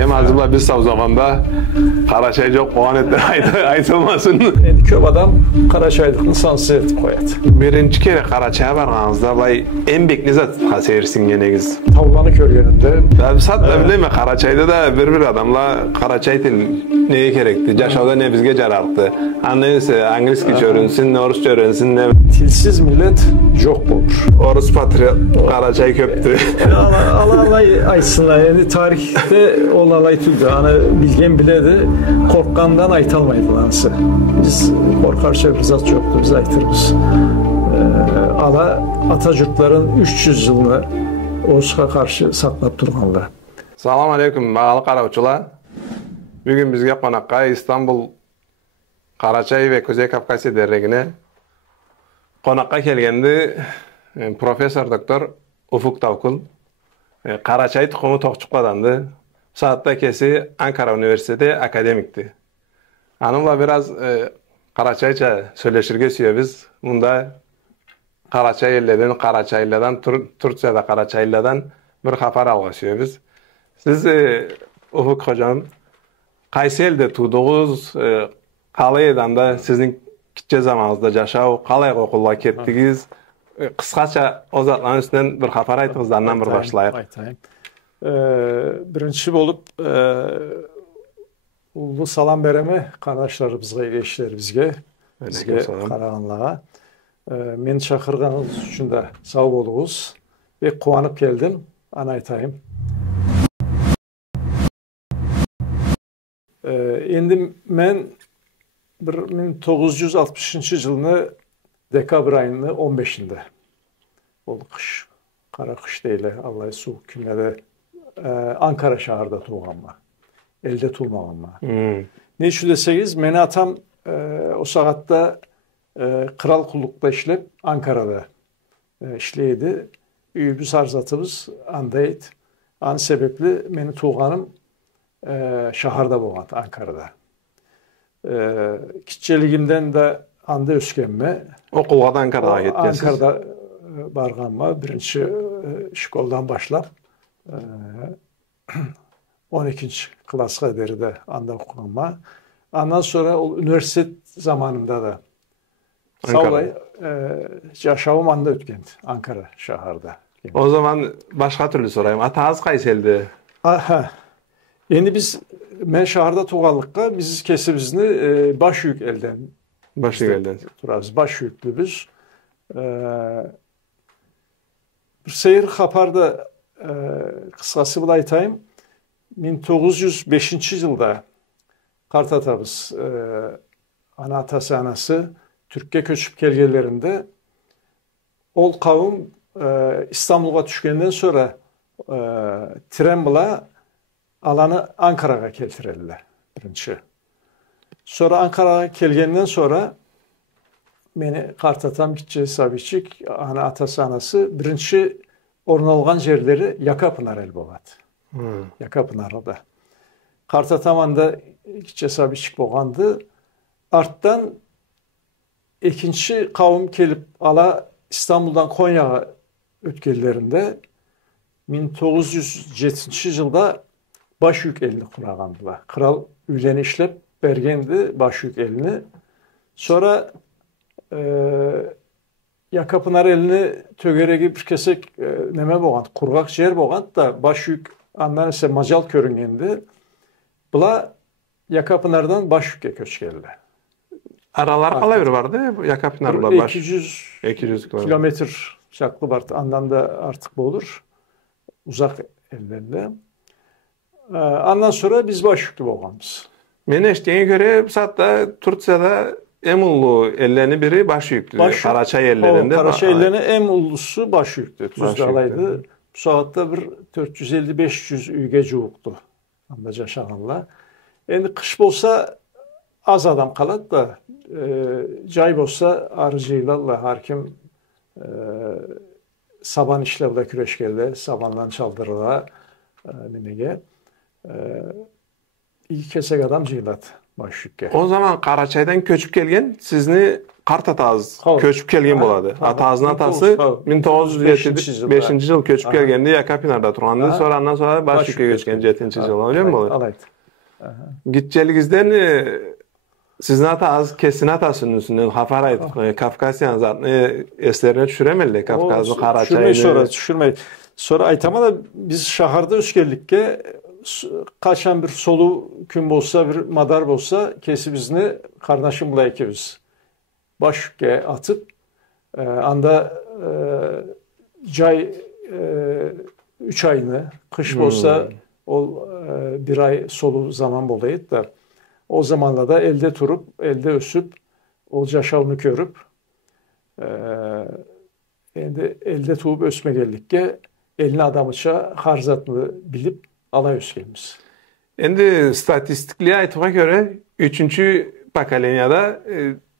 Hem azıla biz o zamanda Karaçay çok puan etti aytılmasın. Endi köp adam Karaçaylıkni sansı etip koyat. Birinci kere Karaçay'a barganızda bay embekli zatqa seyirsingenegiz. Tavlanı körgeninde. Tabi satla bileyim Karaçay'da da bir adamla Karaçay til neye gerekti? Yaşavda ne bizge jarardı? Neyse Anglisçe öğrensin, Orusça öğrensin. Tilsiz millet çok olur. Orus patriot Karaçay köptü. Allah aytsınlar. Yani tarihte olalay tüydü. Ana bilgen biledi. Korkkandan aytalmaydılansı. Biz korkarça bir zat yoktu. Biz aytırız. Ala Atatürk'lerin 300 yılını Orus'a karşı saklap durganlar. Salam aleyküm, bağlı qaravçılar. Bugün bizge konakka İstanbul Karaçay ve Kuzey Kafkasya derregine konakka kelgendi Profesör Doktor Ufuk Tavkul. Karaçay tukumu toqçukladandı. Saatta kesi Ankara Üniversitesi akademikti. Anımla biraz Karaçayça söyleşirge süyor biz. Bunda Karaçaylı'dan, Karaçaylı'dan, Türkçe'de Karaçaylı'dan bir haber algısıyor biz. Siz Ufuk hocam, qaysi elde tuğduğunuz, qalaydan da sizin kiçe zamanınızda yaşav, qalay okulla ketdiniz? Kıskaça o zatların üstünden bir haber aytыңыз, ondan bir başlayaq. Aytayım. Birinci olup ulu salam bereme kardeşlerimizge, eşlerimizge, bizge Karağanlığa. Meni çakırganınız üçün de sağ olunuz ve kuanıp geldim. Ana aytayım. Endi men 1960 yılını dekabr ayının 15'inde oldu kış. Kara kış değil, Allah'ı soğuk günlerde Ankara şehirde tuğanma. Elde tuğmağanma. Ne işi deseyiz, meni atam o saatte kral kullukta işlep Ankara'da işleydi. Üyübüz arzatımız andaydı. An sebepli meni tuğanım şehirde boğan Ankara'da. Kiççeligimden de anda öskemme. Okulga da Ankara'da gitkensiz. Ankara'da barganma. Birinci şkoldan başlap 12. klasga deri de anda okuganma. Ondan sonra o üniversite zamanında da sağlay yaşavım anda ötkendi Ankara şehirde. O zaman başka türlü sorayım. Atağız qaysi elde? Aha. Endi biz men şehirde tuğanlıkka biz kesibimizni baş yük elden. Baş yük elden. Turabız. Baş yüklü biz. Bir seyir xaparda kıskası bile aytayım. 1905 yılda Kartatabız ana atası anası Türkiye köçüp kelgelerinde ol kavim İstanbul'a düşkenden sonra tren bile alanı Ankara'ya keltirdiler birinci. Sonra Ankara'ya kelgenden sonra beni Kartatam gitçe sabiçik ana atası anası birinci ornalgan yerleri Yakapınar elboğat. Yakapınar'da. Kartatamanda gitçe sabiçik boğandı. Arttan ikinci kavim kelip ala İstanbul'dan Konya'ya ötkellerinde 1907 yılda baş yük elini kuragandılar. Kral üleni işlep bergendi baş yük elini. Sonra Yakapınar elini tögeregi bir kesek neme boğan, kurgak yer boğan da baş yük andan ise macal körüngendi. Bula Yakapınar'dan baş yüke köç geldi. Aralar qalay bir vardı Yakapınar'la baş. 200 kilometre çaklı var. Andan da artık bu olur. Uzak ellerle. Ondan sonra biz baş yüklü boğanız. Men eşitdiğine göre hatta Türkçe'de en ulu ellerini biri baş yüklü. Karaçay ellerinde. Karaçay ellerine en ulusu baş yüklü. Tüzdalaydı. Bu saatte bir 450-500 üyge cuvuktu. Andaca şahanla. Yani kış olsa az adam kalat da cayb olsa arıcıyla hakim saban işlevde küreşkelde sabandan çaldırıla nemege iyi kesek adam cıylat baş yükke. O zaman Karaçay'dan köçüp gelgen sizni Kartataz Ha. köçüp kelgen Ha. boladı. Ha. Atazın atası 1905 yıl köçüp kelgende Yakapinar'da turandı. Ha. Sonra ondan sonra Başyük'e göçken 7. yıl. Öyle mi olur? Alaydı. Gitçeligizden sizin ataz kesin atasının üstünden Hafarayt, Kafkasyan zatını eslerine düşüremeli. Kafkaslı Karaçay'ını. Düşürmeyi. Sonra aytama da biz şaharda öskellikке kaçan bir solu küm bolsa, bir madar bolsa kesibizini kardeşim bula ekibiz. Başükke atıp anda cay 3 ayını, kış bolsa o bir ay solu zaman bolayıp da o zamanla da elde turup, elde ösüp, o yaşavını körüp elde tuğup ösme gellikке eline adamıça harzatını bilip alay öskemiz. Endi statistikliğe aytıma göre 3. bakaleniyada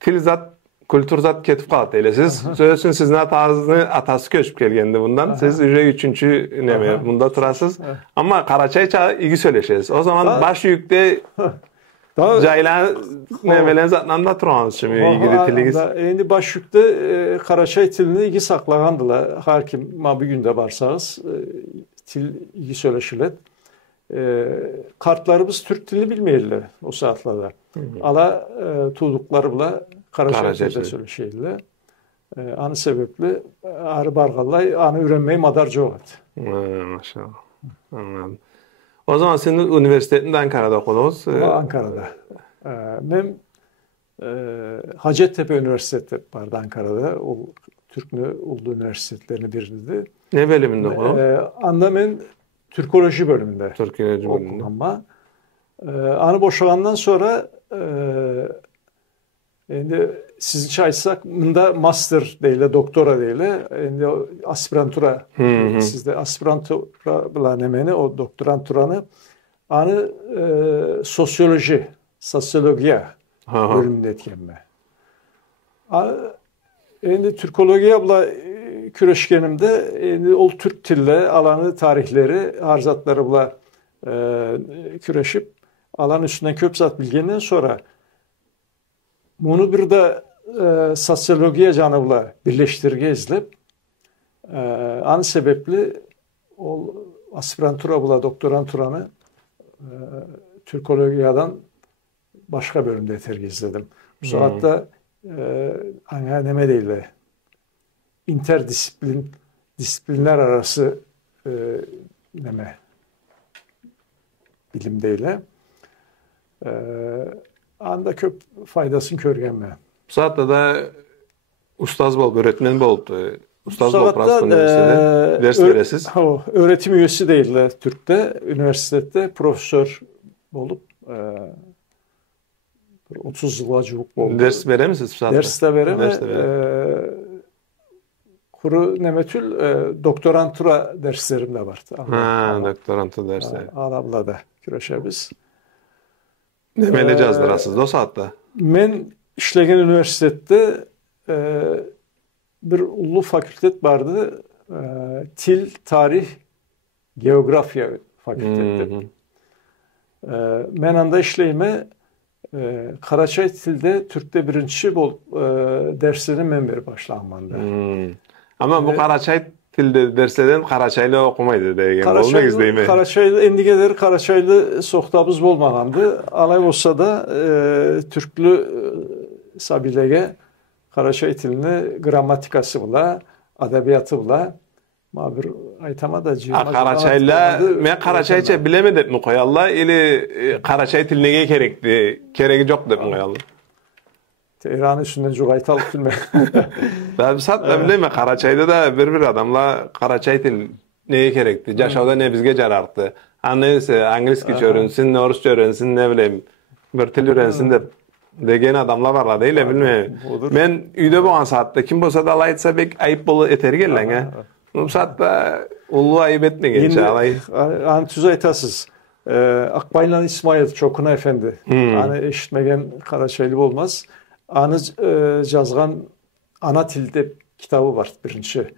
til zat, kultur zat ketip kalıp eylesiz. Sözsün sizin atası köçüp kelgendi bundan. Siz üre 3. neme bunda turasız. Ama Karaçayça ilgi söyleşiriz. O zaman Başyük'te Caylan nemelen zatlan da turamız şimdi ilgili tiligiz. Endi Başyük'te Karaçay tilini ilgi saklagandılar. Hakim ma bir günde barsağız. Til ilgi söyleşilet. Kartlarımız Türk dilini bilmeyeli o saatlerde. Ala tuğdukları bile Karaçay'da söyleşeydiler. Anı sebeple arı bargallay, anı öğrenmeyi madarca oldu. Maşallah. Anladım. O zaman senin üniversitetinde Ankara'da okudunuz. Ankara'da. Ben Hacettepe Üniversitesi vardı Ankara'da. O Türk'ün olduğu üniversitelerinin biriydi. Ne bölümünde okudun? Anda ben Türkoloji bölümünde okudum ama anı boşalandan sonra şimdi sizin çaysak bunda master değil, doktora değil. Şimdi aspirantura sizde aspirantura bilanemeni o doktoranturanı anı sosyologiya bölümünde etkenme. Şimdi Türkologiya bula küreşkenimde şimdi o Türk tille alanı tarihleri, harzatları bula küreşip alan üstünden köp zat bilgenden sonra bunu bir de sosyologiya canıbla birleştirge izlep an sebepli o aspirantura bula doktoranturanı Türkologiyadan başka bölümde tercih izledim. Bu saatte neme değil de disiplinler arası neme bilim değil. Anda köp faydasını körgenme. Bu saatte da ustaz bol, öğretmen bol. Ustaz bol Praslı Üniversitesi'de ders veresiz. Öğretim üyesi değil Türk'te, üniversitede profesör olup 30 yıla cevap oldu. Ders verir misiniz bu saatte? Ders de vereme. Kuru Nemetül doktorantura derslerim de vardı. Doktorantura dersleri. Alamla da küreşebiz. Nemeli cazdırasız o saatte. Ben işlegen üniversitede bir ulu fakültet vardı. Til, tarih, geografya fakülteti. Ben anda işleyime Karaçay tilde Türk'te birinci derslerin memberi başlanmanda. Ama bu Karaçay tilde derslerden Karaçaylı okumaydı degen. Olmak izleyimi. Karaçaylı endigeleri Karaçaylı sohtabız olmagandı. Alay olsa da Türklü sabilege Karaçay tilini gramatikası bula, adabiyatı bula. Ma bir aytama da Karaçayla men Karaçayça bilemedim mi koyalla ili Karaçay tiline gerekti. Keregi yok dep mi koyalla. İran üstünden çok aytalık bilme. Ben satla bileme Karaçay'da da bir adamla Karaçay til neye gerekti? Yaşavda ne bizge jarartı. Neyse İngilizce öğrensin, Rusça öğrensin, ne bileyim bir til öğrensin de degen adamlar varlar değil bilmem. Ben üyde boğan saatte kim bolsa da alaytsa bek ayıp bolu eter gellen. Bu saatte ulu ayıp etme gençe alay. Hani tüz aytasız. Akbaylan İsmail Çokuna Efendi. Hani eşitmegen Karaçaylı olmaz. Anı yazgan ana tilde kitabı var birinci.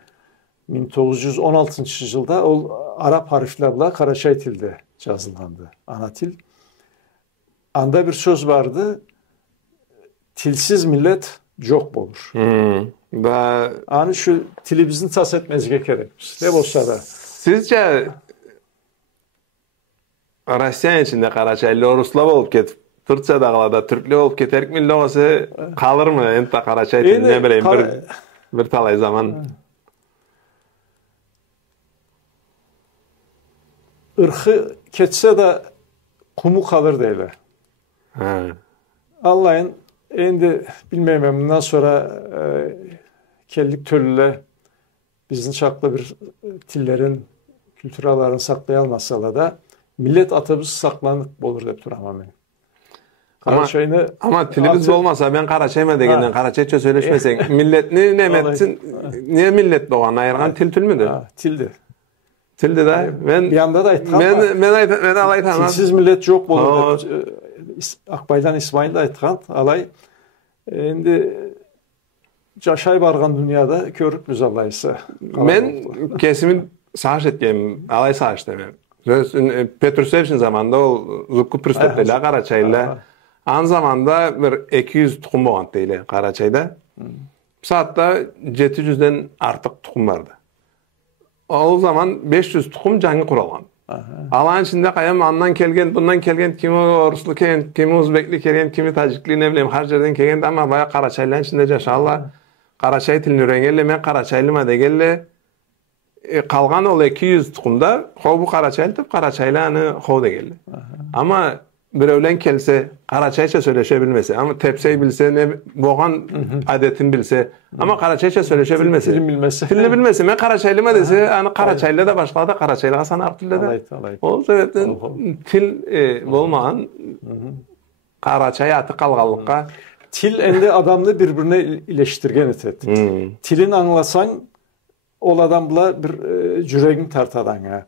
1916 yılda o Arap harflerle Karaçay tilde yazılandı. Ana til. Anda bir söz vardı. Tilsiz millet çok olur. Da Ani şu tilimizni tas etmezge gerekmiş. Ne bolsa da. sizce Rusya içinde Karaçaylı Ruslav olup ketip Türkçe dağılada Türklü olup keterik milli olsa kalır mı? Enta Karaçay için ne bileyim bir talay zaman. Irkı keçse de kumu kalır deyle. Allah'ın endi bilmeyemem bundan sonra kellik tölüle bizim çaklı bir tillerin kültüralарын saklayalmasalar da millet atabız saklanıp olur dep duramam ben. Ama tilimiz olmasa ben Karaçayma degenden Karaçayça söyleşmesek millet ne metsin niye millet doğan ayırgan til tülmüdür? Tildi. Tildi da ben bir anda da ayttan ben alaytan. Tilsiz millet çok olur. Akbaydan İsmail de aytkan alay. Endi Caşay bargan dünyada körük biz Allah'ysa. Ben kesimin sağış etkenim, alay sağış demem. Petrusevçin zamanında o Zukku Pristop'la Karaçay'la an zamanda bir 200 tukum boğan değil Karaçay'da. Saatta 700'den artık tukum vardı. O zaman 500 tukum canı kuralgan. Alan içinde kayam andan kelgen, bundan kelgen, kimi Oruslu kelgen, kimi Uzbekli kelgen, kimi Tacikli ne bileyim her yerden kelgen ama baya Karaçay'la içinde yaşarlar. Karaçay tilini öğrengenle men Karaçaylıma degelle kalgan ol 200 tukumda bu Karaçaylı tip Karaçaylı anı hov degelle. Ama bir ölen kelse Karaçayça söyleşebilmese ama tepseyi bilse ne boğan adetin bilse ama Karaçayça söyleşebilmese tilini bilmese men Karaçaylıma dese anı Karaçaylı da başka da Karaçaylı Hasan Artil'de de o sebepten til olmayan Karaçay atı kalgalıkka til endi adamını birbirine ileştirgen etet. Tilin anlasan ol adamla bir yüreğin tartadan ya.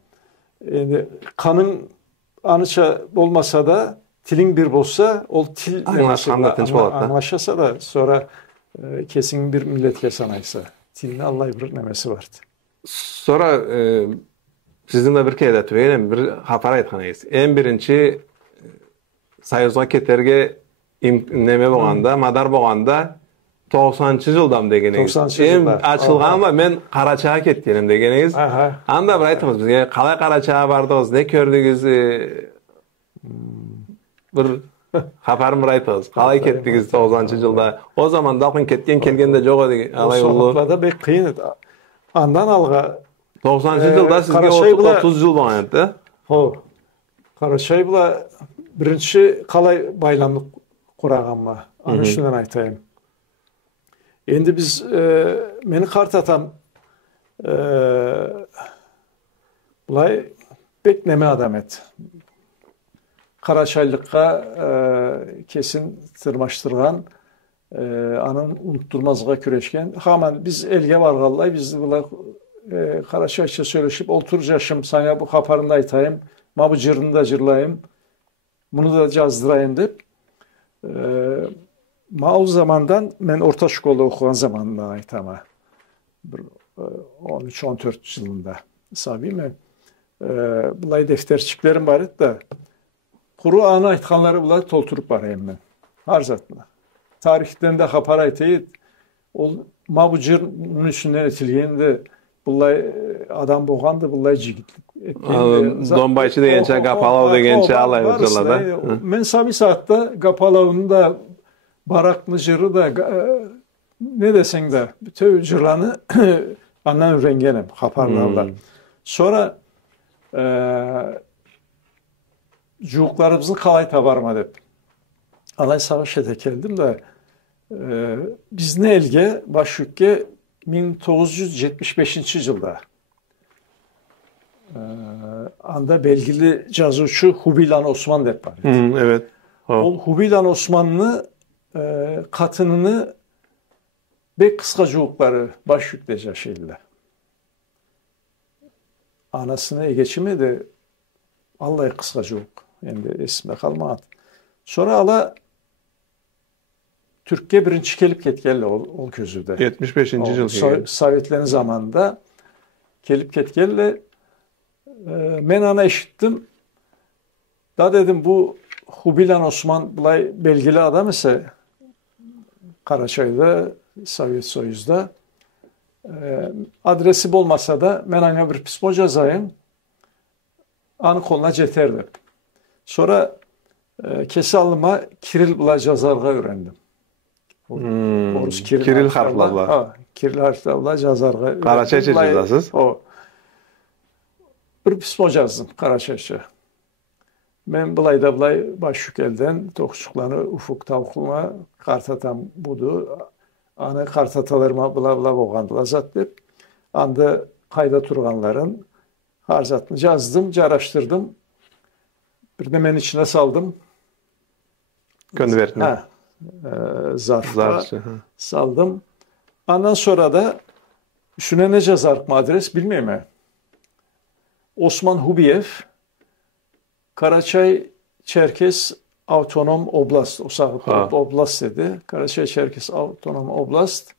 Yani kanın anıça olmasa da tilin bir bozsa ol til anlaşasa da sonra kesin bir millet kesanaysa tilini Allah bir nemesi vardı. Sonra sizin de bir kere tüyelim bir hafara etkanayız. En birinci sayozga keterge neme boğanda, madar boğanda 90-cı yıldam degeniz. Açılgan ama men Karaçay'a ketkenim degeniz. Anda bir aytımız bizge kalay Karaçay'a bardınız, ne kördünüz? Bir haparım bir aytınız. Kalay ketdiniz 90-cı yılda. O zaman dalkın ketken kelgende joq edi. O sonuçlarda bek kıyın edi. Andan alga 90-cı yılda sizge 30 yıl boğandı. Ho. Karaçay bula birinci kalay baylamlık kuraganma. Anı şundan aytayım. Endi biz meni kart atam bulay bek neme adam et. Karaçaylıkka kesin tırmaştırgan anın unutturmazga küreşken. Haman biz elge vargallay biz bulay Karaçayça söyleşip oturacağım sana bu kaparında aytayım. Ma bu cırında cırlayım. Bunu da cazdırayım deyip ma o zamandan men orta şkola okuyan zamanına ait ama 13-14 yılında sabiyim ben bulay defterçiklerim var da Kur'an'ı aytkanları bulay tolturup barayım ben harzatla tarihten de hapar aytayı ma bu cırın üstünden etilgende bulay adam boğandı bulay cigitlik Dombayçı da gençe Gapalav da gençe alay hocalada men sabi saatte Gapalav'ın da baraklı jırı da ne desen de bütün jırlanı andan öğrengenim haparlarla. Sonra cuğuklarımızın kalay tabarma dep. Alay savaş edekeldim de biz ne elge başyükke 1975 yılda anda belgili cazuçu Hubilan Osman dep var. Evet. O Hubilan Osmanlı katınını bek kıska cuğukları baş yükleyecek şeyler. Anasını geçimi de Allah'a kıska cuğuk. Yani esme kalmadı. Sonra ala Türkiye birinci kelip ketkelli ol közüde. 75. yıl. Sovyetlerin zamanında kelip ketkelli men ana eşittim. Da dedim bu Hubilan Osman bulay belgili adam ise Karaçay'da, Sovet Soyuz'da. Adresi olmasa da ben ana bir pismo yazayım. Anı koluna jeterdi. Sonra kesalıma Kiril bula yazarga öğrendim. Orus Kiril harflarla. Kiril harflarla yazarga. Karaçayça yazasız. O. Bir pismo yazdım Karaçayça. Ben bulayda baş elden toqçuqlarını ufuk tavukluğuma kartatam budu. Anı kartatalarıma bula boğandılar zat dep. Anda kayda turganların harzatını yazdım, araştırdım. Bir de men içine saldım. Konvertine. Zarfa saldım. Ondan sonra da şuna ne yazarım adres bilmiyorum. Osman Hubiyev, Karaçay Çerkes Avtonom Oblast. O sağlık Oblast dedi. Karaçay Çerkes Avtonom Oblast.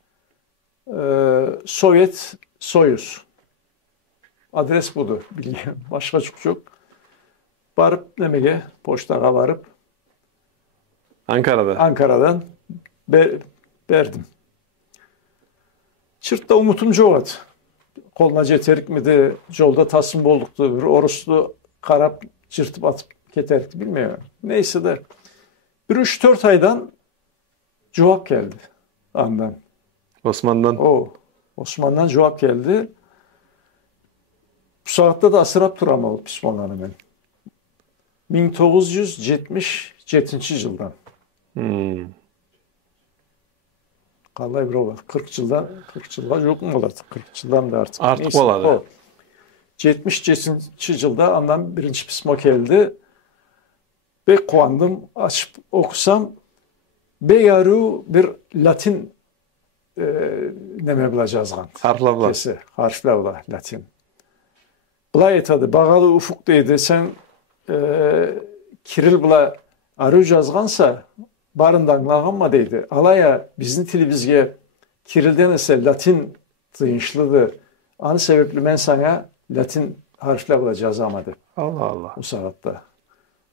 Sovyet Soyuz. Adres budur. Bilmiyorum. Başka çok. Barıp nemege poştağa varıp Ankara'dan verdim. Çırt'ta umutum çoğat. Koluna jeterik mi de yolda tasım olduktu. Bir oruslu karap çırtıp atıp keterikti bilmiyorum. Neyse de bir 3-4 aydan cevap geldi andan. Osman'dan cevap geldi. Bu saatte de asırap duramalı pismonlarını ben. 1977 yıldan. Kalay bir olar. 40 yılda yok mu olar? 40 yıldan da artık. Artık oladı. 77 yılda andan birinci pismo geldi. Ve kuandım açıp okusam beyaru bir Latin neme bulacağız. Harfla Latin. Bula etadı. Bağalı ufuk deydi. Sen Kiril bula arı yazgansa barından lağınma deydi. Alaya bizim tilibizge Kiril'den ise Latin tıyınçlıdır. Anı sebeple ben sana Latin harfle bulacağız amadı. Allah. Bu saatte.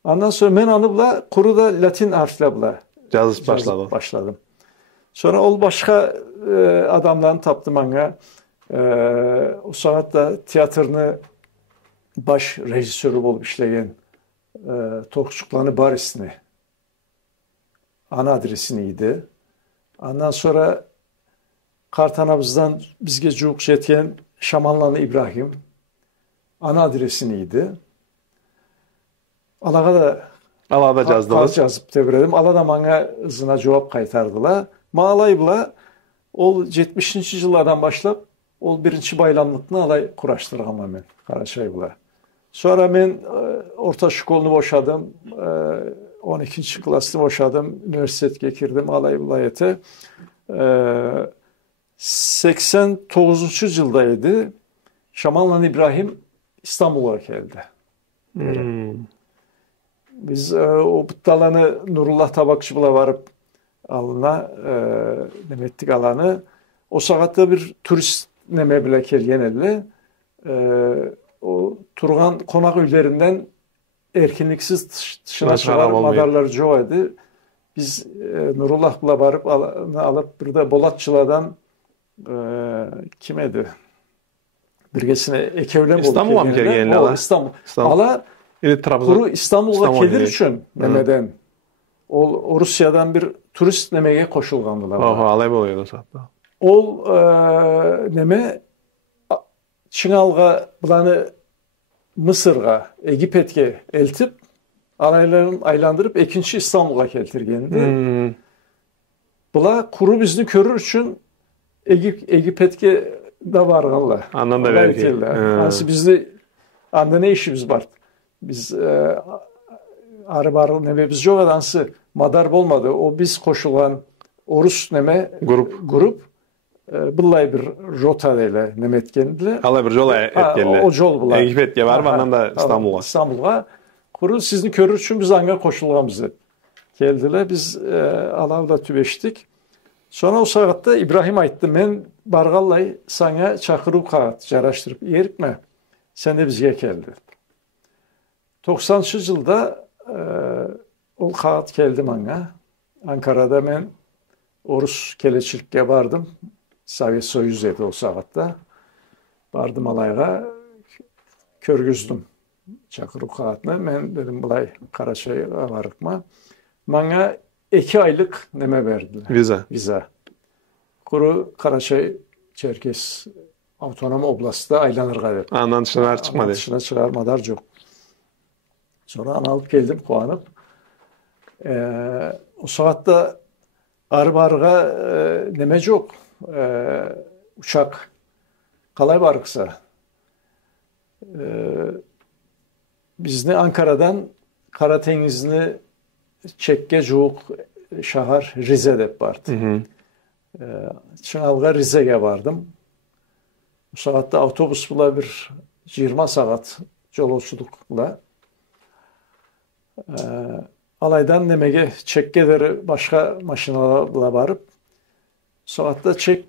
Ondan sonra ben anı bula kuru da Latin harfle bula. Yazıp başladım. Sonra ol başka adamların taptım bana. O saatte tiyatrını baş rejisörü olup işleyen Tohçuklanı Baris'ini ana adresiniydi. Ondan sonra Kartanabız'dan bizge cuk jetken Şamanlanı İbrahim ana adresiniydi. Alada yazıp devredim. Alada bana hızına cevap kaytardılar. Mağalayıbla ol 70. yıllardan başlayıp ol birinci bayramlıkını alay kuraştırğam ben Karaçay'la. Sonra ben orta şkolunu boşadım. 12. klasını boşadım. Üniversiteye girdim. Alay vilayete. 89. yıldaydı. Şamanlan İbrahim İstanbul'a geldi. Biz o bıttalanı Nurullah Tabakçı'la varıp alına demettik alanı. O saatte bir turist neme bile kelgenelle o Turgan konak ülerinden erkinliksiz dışına çıkar madarlar çoğaydı. Biz Nurullah'la varıp alıp bir de Bolatçılar'dan kimedi? Birgesine ekevle İstanbul'a mı gelgenler? İstanbul. Ala kuru İstanbul'a gelir için Mehmet'den. O Rusya'dan bir turist nemeye koşulgandılar. Alay oluyordu zaten. Ol neme Çınalga bulanı Mısır'a, Egipet'e eltip araylarını aylandırıp ikinci İstanbul'a keltirgendi. Bula kuru bizni körür için Egipet'e de varganlar. Andan da belki. Nasıl bizde anda ne işimiz var? Biz arı neme yok adansı madar olmadı. O biz koşulan Orus neme grup bullay bir rota ile nemetkendiler. Alay bir yol etkendiler. O yol bular. Egipet'e var ondan da İstanbul'a. İstanbul'a. Kuru sizni körür için biz anga koşulgamızı geldiler. Biz alavda tübeştik. Sonra o saatte İbrahim ayttı. Ben bargallay sana çakırıp kağıt jaraştırıp yerikme. Sen de bizge geldi. 90. yılda o kağıt geldi bana. Ankara'da ben Orus keleçilikке bardım. Sovet Soyuz edi o saatte. Bardım alayga, körgüzdüm çakırıp kaatını. Men dedim bulay Karaçay'a varıkma. Bana 2 aylık neme verdiler. Viza. Kuru Karaçay Çerkes Avtonom Oblast'ta aylanırga dedi. Andan dışına çıkmadı. Andan dışına çıkarmadar yok. Sonra alıp geldim kuanıp. O saatte arbarga neme yok. Uçak kalay barıksa. Bizni Ankara'dan Karadenizli Çekke Cuğuk şahar Rize dep bardı. Çınalga Rize'ye vardım. Bu saatte otobüs bula bir 20 saat yolculukla. Alaydan nemege Çekkeleri başka maşinalarla varıp saatte Çek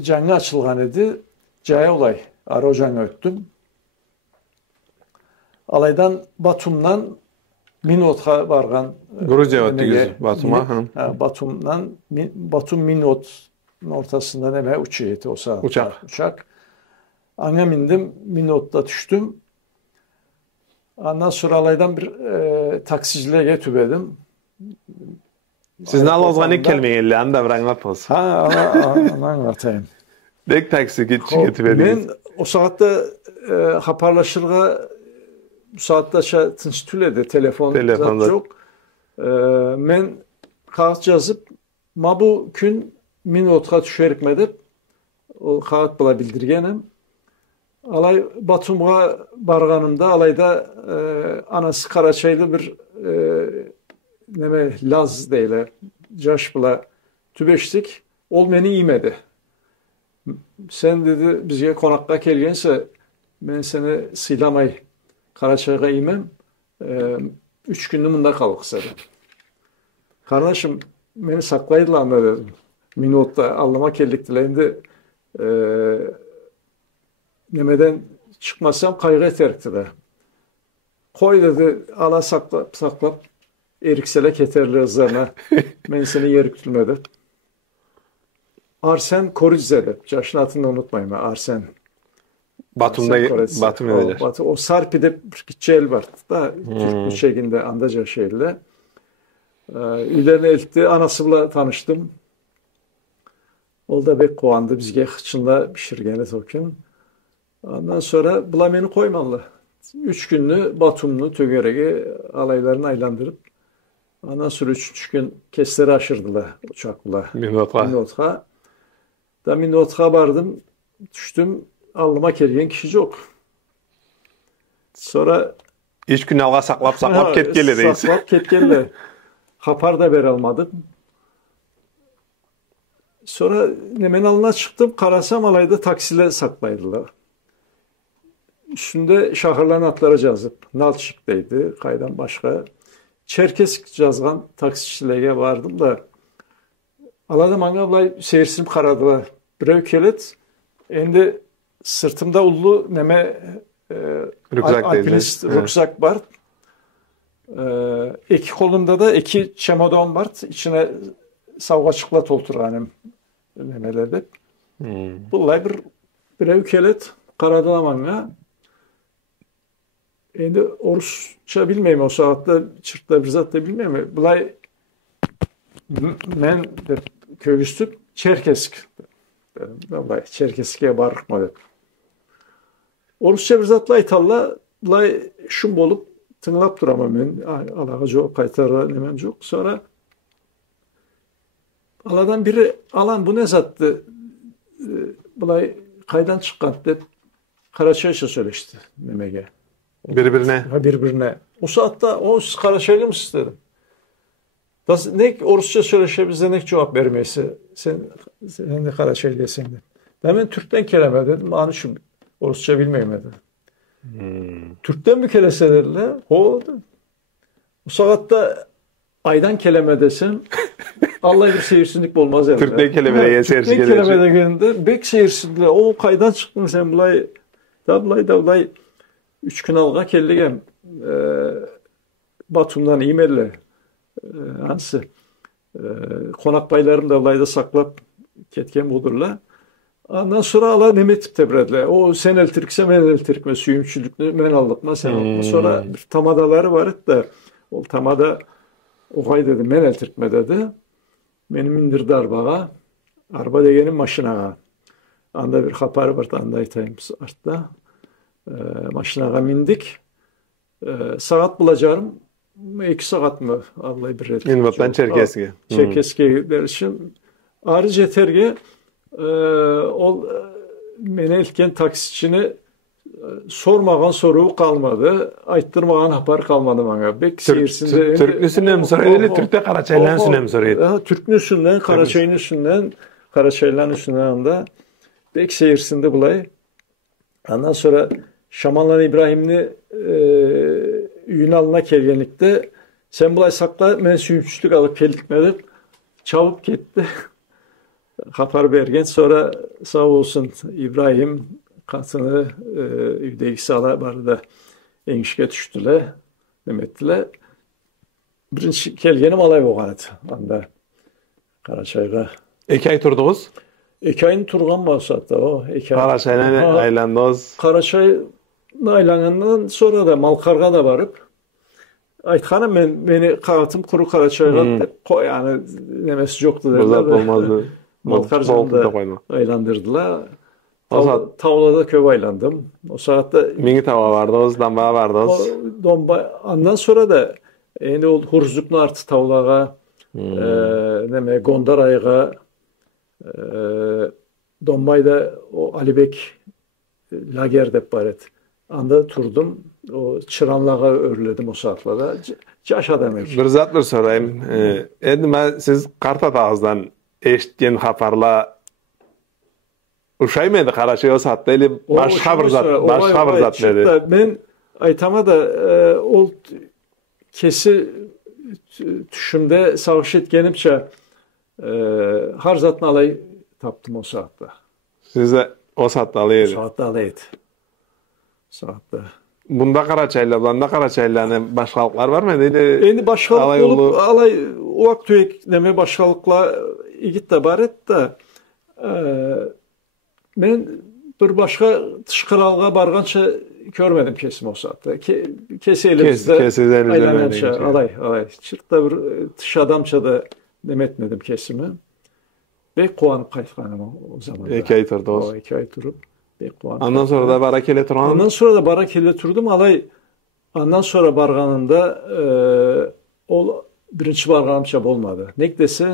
canı açılgan idi. Caya olay. Aro canı öttüm. Alaydan Batum'dan Minot'a vargan. Gruzya öttü Batum'a. Batum'dan Batum Minot'un ortasında neme uçuyordu o saatte. Uçak. Ana mindim. Minot'ta düştüm. Ondan sonra alaydan bir taksiciliğe tübedim. Siz ne alazgan ne kelmeyi anda bir anlatınız. Onu anlatayım. Dek taksi getibediniz. Ben o saatte haparlaşırga bu saatte tınç tüledi. Telefon yok. Men kağıt yazıp ma bu gün Minot'a düşerikmedip o kağıt bula bildirgenim. Alay Batum'a barganımda alayda anası Karaçaylı bir neme Laz deyle caş bula tübeştik. Ol meni yemedi. Sen dedi bizge konakka kelgense ben seni silamay Karaçay'a yemem. 3 günlük bunda kalık dedi. Kardeşim beni saklaydılar mı dedim. Minot'ta allama kellik dileyinde nemeden çıkmasam kaygı terktiler. Koy dedi ala saklap eriksele keterli hızlarına. Ben seni yerik tutulmadı. Arsen Koridze dedi. Yaşın adını unutmayın. Arsen. Batum'da o Sarpi'de bir gideceği var. Da Türk Büçeğinde Andaca şehirle. İlerine elti anasıyla tanıştım. O da bek kovandı. Bizge hıçınla pişirgeni tokin. Ondan sonra bulameni koymalı. 3 günlü Batumlu Tögerege alaylarını aylandırıp ondan sonra 3. gün kesleri aşırdılar uçakla. Minot'a. Da Minot'a vardım. Düştüm. Allıma kelgen kişi yok. Sonra 3 gün alga saklap ketgeli reis. Saklap ketgeli. Hapar da ver almadım. Sonra hemen alına çıktım. Karasam alayda taksiyle saklaydılar. Üstünde şahırların atlara cazıp. Nalçık'taydı. Kaydan başka. Çerkesk cazgan taksicilerine vardım da aladım bana seyirsim karadılar. Bir kelet. Endi sırtımda ullu neme alpinist rüksak var. İki kolumda da 2 çemodon var. İçine savgaçıkla tolturganem nemelerde. Bullay bir evkelet karadılar bana. Endi Orusça bilmeyim o saatte çırtla bir zat da bilmeyim. Bulay men köygüstüp Çerkesk. Bulay Çerkesk'e barıkma dedim. Orusça bir zatla aytalla bulay şum bolup tınlap duramam ben. Alağa yok, kaytara nemem yok. Sonra aladan biri alan bu ne zattı? Bulay kaydan çıkan dep Karaçay'a söyleşti nemege. Birbirine. O saatte o siz Karaçaylı mısın dedim. Ne Orusça söyleşe bize ne cevap vermeyse sen de Karaçaylı'yasın dedim. Ben Türk'ten kelime dedim. Anışım Orusça bilmeyim dedim. Türk'ten mi kelese dediler? O saatte aydan kelime desem Allah bir seyirsizlik olmaz yani. Türk'ten kelimeye seyirci gelecek. Türk'ten kelimede gelinde bek seyirsizliği. O kaydan çıktın sen bulay. Da 3 gün alga kelligem. Batum'dan e-maille. Hansı? Konakbaylarım da olayda saklap ketken budurlar. Ondan sonra ala nemetip tebrediler. O sen eltirikse men eltirikme, süyümçülükle men aldıkma sen aldıkma. Sonra bir tamadaları var da o tamada oğay dedi men eltirikme dedi. Benim indirdi arbağa. Arba degenin maşinağa. Anda bir haparı var, anda aytayım artta. Maşinağa mindik. Saat bulacağım. 2 saat mı? Vallahi bir red. İnvattan Çerkezk'e. Çerkezk'e gider için. Ayrıca terge o meni ilken taksicini sormagan soruğu kalmadı. Ayttırmagan hapar kalmadı bana. Bek seyirsinde. Türknüsünden mi soruyordu? Türk'te Karaçaylan üstünden mi soruyordu? Türknüsünden, Karaçay'ın üstünden, Karaçaylan üstünden anda. Bek seyirsinde bulay. Ondan sonra Şamanlan İbrahim'ni Yunalına kelgenlikte sen bulay sakla men suyumçluk alıp keldikmedik. Çabuk gitti. Hapar bergen sonra sağ olsun İbrahim katını üydeki sağla barda enişke düştüler. Demettiler. Birinci kelgenim alay boğanadı. Anda Karaçay'a. 2 ay turdunuz. 2 ayın turgan bahsatta o. Karaçay'la aylandınız. Karaçay'la aylanandan sonra da Malkarga da varıp aytkanım beni kağıtım kuru Karaçay'a yani nemesi yoktu derler. Uzat olmazdı. Malkarca'da aylandırdılar. Tavlada köy aylandım. O saatte mingi tava vardınız, damba vardınız. Ondan sonra da yani o hurzuklu artı tavlağa neme Gondaray'a Dombay'da o Alibek lager dep baret. Anda turdum. O çıranlığa örledim o saatlerde. Caşa demek. Bir zat bir sorayım. Endi siz Kartatağız'dan eşitken haparla uşaymaydı Karaçay o saatte eli başka bir zat dedi. Ben aytama da o kesi tüşümde savaş etkenimçe har zatını alay taptım o saatte. Size o saatte alaydı. O saatte alaydı. Saatte. Bunda Karaçay'la, bunda Karaçay'la başkalıklar var mı? Endi başkalık olup alay o vakti neme başkalıkla igit de baret da ben bir başka dışkıralga bargança görmedim kesim o saatte. Kesi elimizde aylanança alay. Çırkta bir dış adamça da demetmedim kesimi. Bek kuanıp kaytkanım o zaman. 2 ay turdu. O 2 ay turup bek kuanıp. Ondan sonra da barakele turan. Ondan sonra da barakele turdum alay. Ondan sonra barganında o birinci barganımça olmadı. Nektesi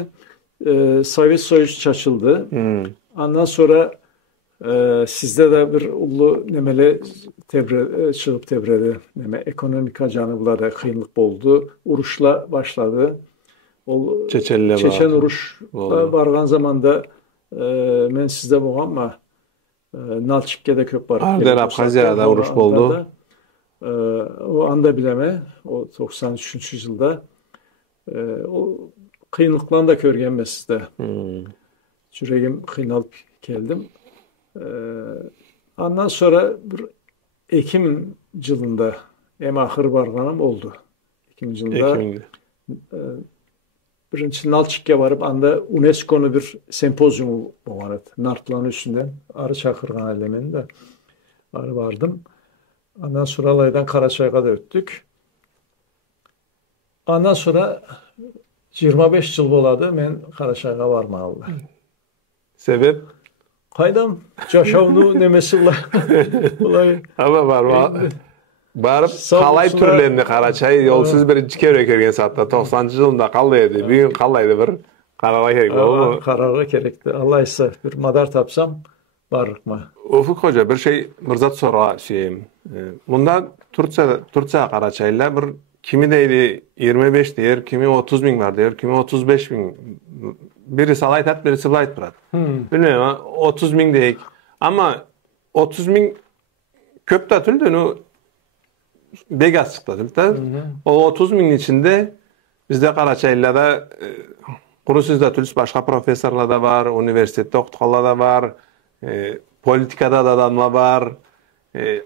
Sovyet Soyuz çaçıldı. Ondan sonra sizde de bir ulu nemeli çıkıp tebredi. Neme ekonomik canıbılarda kıyınlık oldu. Uruşla başladı. Çeçen uruş bargan zamanda men sizde boğan ama Nalçikke'de köp var. Arden Abhazya'da uruş oldu. O anda bileme o 93. yılda o kıyınlıklan da körgenme sizde. Yüreğim kıynalıp geldim. Ondan sonra bir Ekim yılında ahır barganım oldu. Ekim yılında birinci Nalçik'e varıp anda UNESCO'nun bir sempozyumu vardı. Nartlan üstünden arı çakırgan elemenin de arı vardım. Ondan sonra alaydan Karaçay'a da öttük. Ondan sonra 25 yıl boladı men Karaçay'a varmalı. Sebep? Haydam Caşavnu nemesi bulay. Ama var. Barıp kalay türlerinde Karaçay yolsuz birinci kere görgen saatte 90. yılında kallaydı. Bir gün kallaydı bir karara gerek oldu. Karara gerekti. Allah ise bir madar tapsam barık mı? Ufuk Hoca bir şey Mırzat soruğa şeyim. Bunda Turça Karaçay'la bir kimi deydi 25 diyor, kimi 30 bin var diyor, kimi 35 bin. Birisi alayt at, birisi bulayt bırak. Bilmiyorum ama 30 bin deyik. Ama 30 bin köp de tüldü. Begas çıktı. O 30 binin içinde bizde Karaçay'la kurusuzda tülüs başka profesörler da var, üniversitede okutuqlar da var, politikada da adamlar var,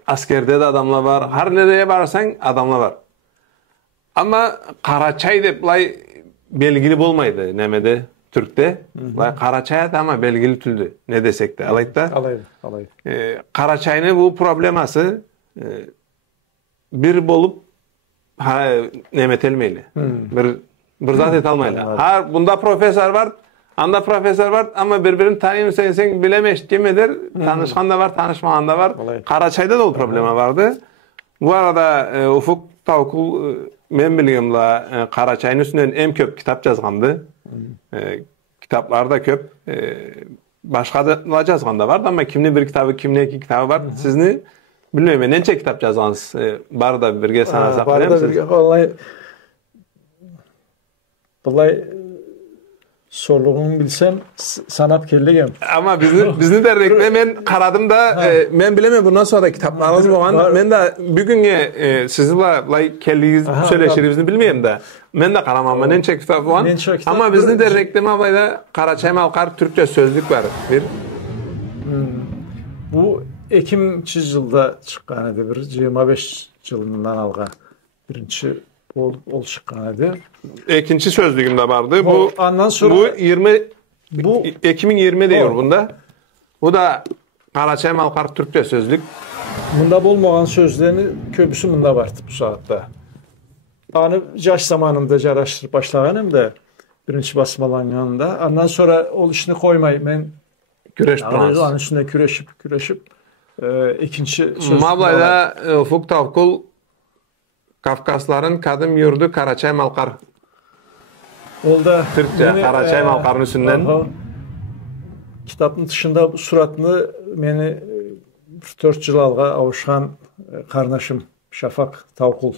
askerde de adamlar var. Her nereye varsan adamlar var. Ama Karaçay dep belgili bolmaydı nemede Türk'te. Karaçay da ama belgili tüldü. Ne desek de alaydı. Alaydı. Karaçay'ın bu probleması bir bolup nemetelmeyli. Bir zat et almaylı. Ha bunda profesör var, anda profesör var ama birbirini tanıyım sen bilemeş demeder. Tanışkan da var, tanışmayan da var. Karaçay'da da o problema vardı. Bu arada Ufuk Tavkul men bilgimle Karaçay'ın üstünden en köp kitap yazgandı. Kitaplarda köp. Başka da yazgan da vardı ama kimne bir kitabı, kimne iki kitabı var. Sizni bilmiyorum. Nence kitap yazganız? Bar da birge sana saklayayım. Vallahi soruluğunu bilsem sanap kelligem. Ama bizni de rekle men karadım da men bileme bundan sonra da kitaplarınız boğan. Men de bugünge sizinle kelligiz söyleşirimizni bilmeyem de. Men de karamam. Nence kitap boğan. Ama bizni de rekleme abayda Karaçay Malkar Türkçe sözlük var. Bu 2000 yılda çıkan edi bir 25 yılından alga birinci ol çıkan edi. İkinci sözlüğümde vardı. Bu ondan sonra bu 2020 diyor bunda. Bu da Karaçay Malkar Türkçe sözlük. Bunda bolmagan sözlerini köpüsü bunda vardı bu saatte. Anı yaş zamanında araştırıp başlaganım da birinci basmalanğanda. Ondan sonra ol işini koymay ben güreş plans. Onun üstünde küreşip ikinci sözlük. Mablayda Ufuk Tavkul Kafkasların kadim yurdu Karaçay Malkar. Olda Türkçe Karaçay Malkar'ın üstünden. Kitabın dışında suratını beni 4 yıl alga avuşkan kardeşim Şafak Tavkul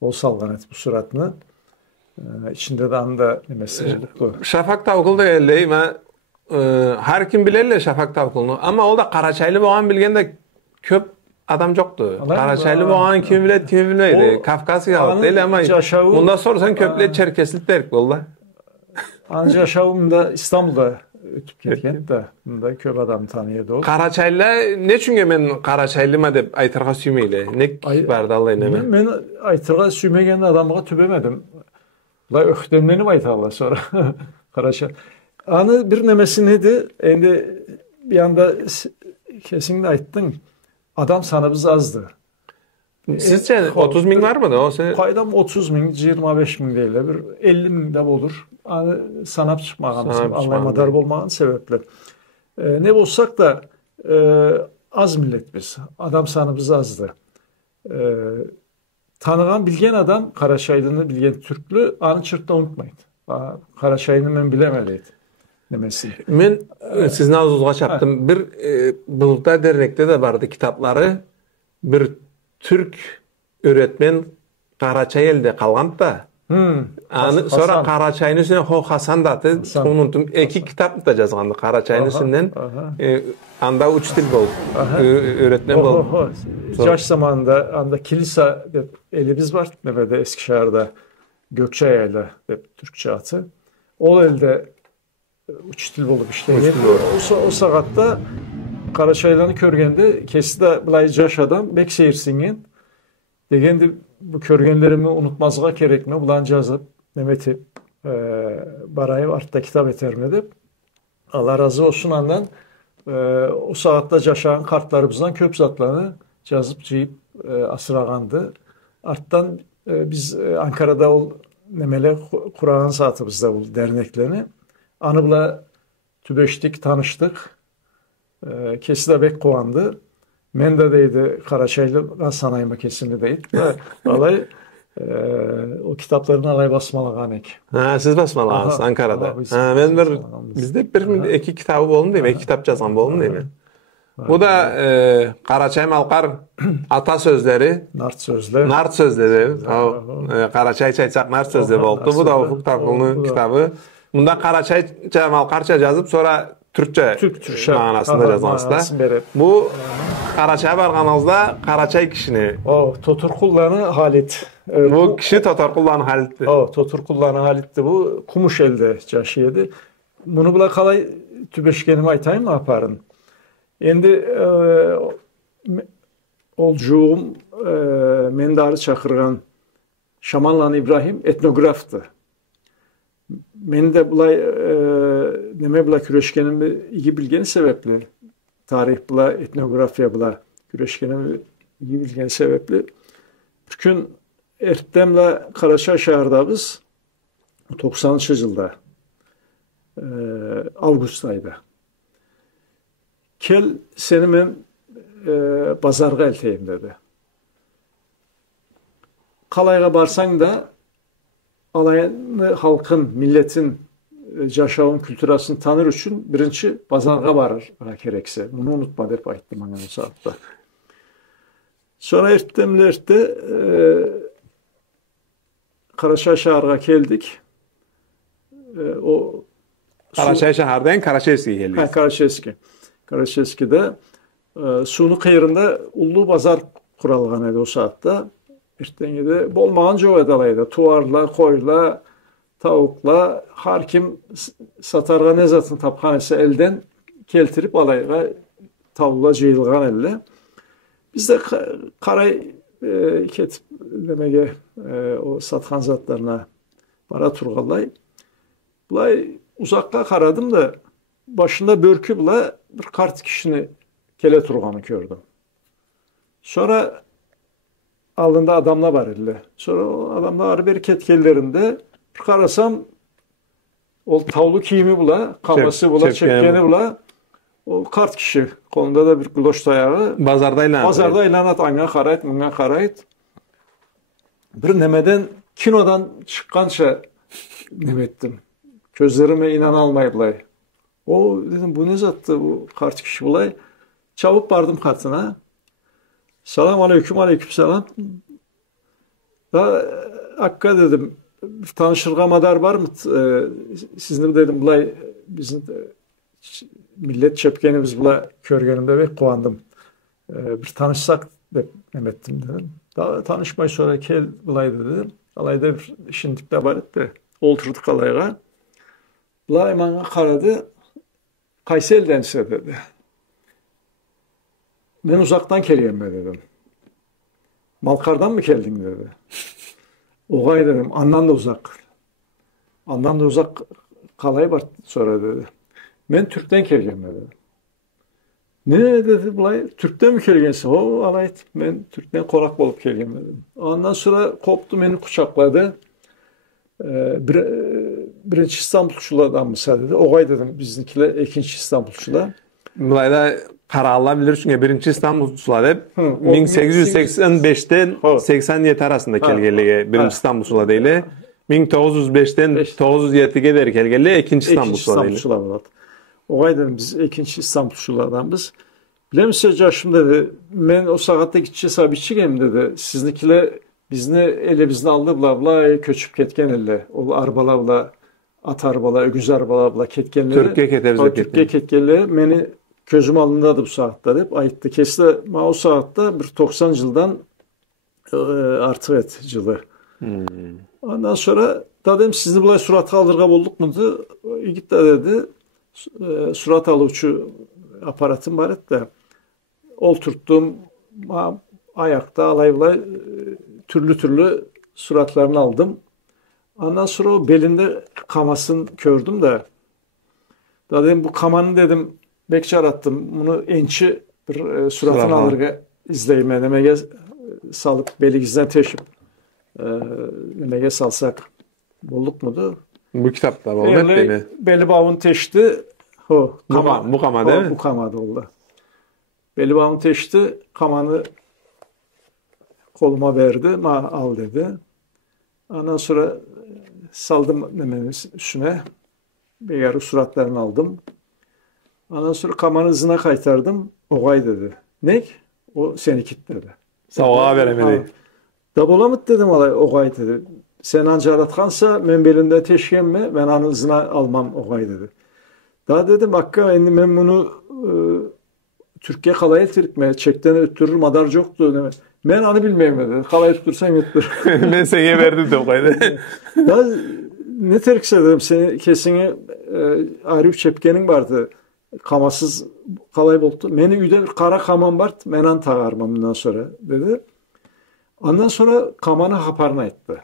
ol salgan et bu suratını. İçinde de anda demesi oldu. Şafak Tavkul da elleyim ha. Her kim bilerle Şafak Tavkul'unu. Ama o da Karaçaylı boğan bilgen de köp adam yoktu. Karaçaylı boğan kimi bilmeydi. Kafkasya değil ama bundan sorsan köple Çerkeslik derik valla. Anca yaşavımda İstanbul'da ötüp ketken de bunda köp adam tanıyordu. Karaçaylı ne çünkü men Karaçaylıma dep aytırga sümeyli. Ne vardı Allah'ın neme? Men aytırga sümegen adamga tübemedim. La öktemlenip aytarlar sonra. Karaçay. Anı bir nemesi neydi? Endi bir anda kesinlikle ayttın. Adam sanabız azdı. Sizce 30 bin var mı da? Kaydam 30 bin, 25 bin değil. Bir 50 bin de olur. Sanap çıkmagan, anlaymadar olmagan sebeple. Ne olsak da az millet biz. Adam sanabız azdı. Tanıgan bilgen adam, Karaçaylı'nı bilgen Türklü, anı çırtla unutmayın. Karaçaylı'nı ben bilemediydi. Men sizin ağzınızga çaptım. Bir bulda dernekte de vardı kitapları. Bir Türk öğretmen Karaçay elde kalgan da. Sonra Karaçay'ın üstüne Hasan da unuttum. İki kitap da yazgandı Karaçay'ın üstünden. Anda üç dil oldu. Öğretmen oldu. Yaş zamanında anda kilisa elimiz var. Mehmet'e Eskişehir'de Gökçeay'la Türkçe atı. O elde üç dil bolup işleyen. O sagatta Karaçaylarını körgende kesi de bilay yaş adam bek seyirsingen. Degendi bu körgenlerimi unutmazlığa gerekme. Bulan yazıp Mehmet'i barayı artta kitap etermedi. Allah razı olsun andan o saatte yaşayan kartlarımızdan köp zatlarını yazıp ciyip asıragandı. Arttan biz Ankara'da ol nemele Kur'an saatımızda ol derneklerini. Anıbla tübeştik, tanıştık. Kesi de bek kovandı. Men de deydi Karaçaylı sanayima kesini deydi. Alay o kitaplarını alay basmalıgan ek. Ha siz basmalısınız Ankara'da. Ha ben bizde bir iki kitabı bolun değil mi? İki kitap yazan bolun değil mi? Bu da Karaçay Malkar ata sözleri. Nart sözleri. Karaçay Çayçak Nart sözleri oldu. Bu da Ufuk Tavkul'un kitabı. Bunda Karaçay Malkarça yazıp sonra Türkçe manasında yazanızda. Bu Karaçay'a barganızda Karaçay kişini. Toturkullanı Halit. Bu kişi Toturkullanı Halit'ti. Toturkullanı Halit'ti. Bu Kumuş elde yaşıyordu. Bunu bula kalay tübeşkenimi aytayım mı yaparın? Endi olcuğum mendarı çakırgan Şamanlan İbrahim etnograftı. Men de bulay neme bula küreşkenimi iyi bilgeni sebepli. Tarih bula, etnografiya bula küreşkenimi iyi bilgeni sebepli. Bir gün Ertem'le Karaçay şehirde 90'lı yılda Avgust ayda. Kel seni men bazarga elteyim dedi. Kalayga barsan da alayını halkın, milletin yaşavın kültürasını tanır için birinci bazarga varır gerekse. Bunu unutma deyip ayttım bana o saatte. Sonra ertemlerde Karaçay şehirga geldik. O Karaçay şehirden Karaçayski'ye geldik. Karaçayski'de sunu kıyırında ulu bazar kuralgan edi o saatte. Ertengide bolmağın çok edalaydı. Tuvarla, koyla, tavukla, har kim satarga ne zatın taphanesi elden keltirip alayga tavuğa jeyilgan elle. Biz de karay ketip demege o satkan zatlarına bara turgallay. Bulay uzakta karadım da başında börkü bula bir kart kişini kele turganı gördüm. Sonra alında adamla var elle. Sonra o adamlar bir ketkellerinde bir karasam o tavlu kiyimi bula, kaması bula, çepkeni bula. O kart kişi kolunda da bir gloş dayağı. Bazarda ilanat anga karayt, munga karayt. Bir nemeden kinodan çıkkança nemettim. Gözlerime inan almayıblay. O dedim bu ne zattı bu kart kişi bulay. Çabuk bardım kartına. Selam aleyküm, aleyküm selam. Da Hakka dedim tanışırga madar var mı? Sizin dedim bulay bizim millet çepkenimiz bula körgenimde ve kuandım. Bir tanışsak demettim dedim. Daha tanışmayı sonra kel bulay dedim. Alayda bir şindikte var etti. Olturduk alayga. Bulay bana karadı. Kaysel'dense dedi. Ben uzaktan keliyem be dedim. Malkar'dan mı geldin dedi. Oğay dedim. Andan da uzak. Andan da uzak kalay var sonra dedi. Ben Türk'ten keliyem dedi. Ne dedi bulay? Türk'ten mi kelgensin? O alayt. Ben Türk'ten korak bolup keliyem dedim. Ondan sonra koptu beni kucakladı. Birinci İstanbulçulardan mı dedi. Oğay dedim bizimkiler ikinci İstanbulçular. Bulayda Karalla bilir çünkü birinci İstanbulçular hep 1885'ten 87 arasında kelgeli birinci İstanbulçular değil. 1905'ten 907'ye deri kelgeli ikinci İstanbulçular değil. Oğay dedim biz ikinci İstanbulçulardan biz. Bilemezsiniz yaşım dedi. Ben o saatte gideceğiz abi içeceğim dedi. Siznikiler bizni ele bizni aldı bla bla köçüp ketken elle. O arbalarla at arbalar, ögüz arbalarla ketkenleri. Türkiye ketkenleri beni gözüm alındadı bu saatte hep ayıttı. Kesle o saatte bir 90 yıldan artık et yılı. Ondan sonra dedim sizni bulay surat aldırga bulduk mu? Git de dedi. Surat alıcı aparatım var et de oturttum ayakta alayla türlü türlü suratlarını aldım. Ondan sonra o belinde kamasını gördüm de dedim bu kamanı dedim bekçi arattım. Bunu ençi bir suratını alırga izleyime demeye salıp beligizden teşip demeye salsak bulduk mudur? Bu kitapta var mı? Beli bağın teşti. Bu kama değil mi? Bu kamada oldu. Beli bağın teşti. Kamanı koluma verdi. Al dedi. Ondan sonra saldım hemen üstüne. Bir yarı suratlarını aldım. Ondan sonra kamanı hızına kaytardım. Oğay dedi. Ne? O seni kilitledi. Sağa veremedi. Dabolamıt dedim oğay dedi. Sen anca aratkansa ben belinde teşkemme ben anı hızına almam oğay dedi. Daha dedim hakka ben bunu Türkiye kalaya tirikme. Çekten öttürür madar yoktu demek. Ben anı bilmeyeyim dedi. Kalaya tutursan götür. Ben sana verdim de oğay dedi. Daha ne terikse dedim. Seni kesini Arif Çepken'in vardı. Kamasız kalay boltu. Meni üde bir kara kaman var. Menan tağarmam bundan sonra dedi. Ondan sonra kamanı haparına etti.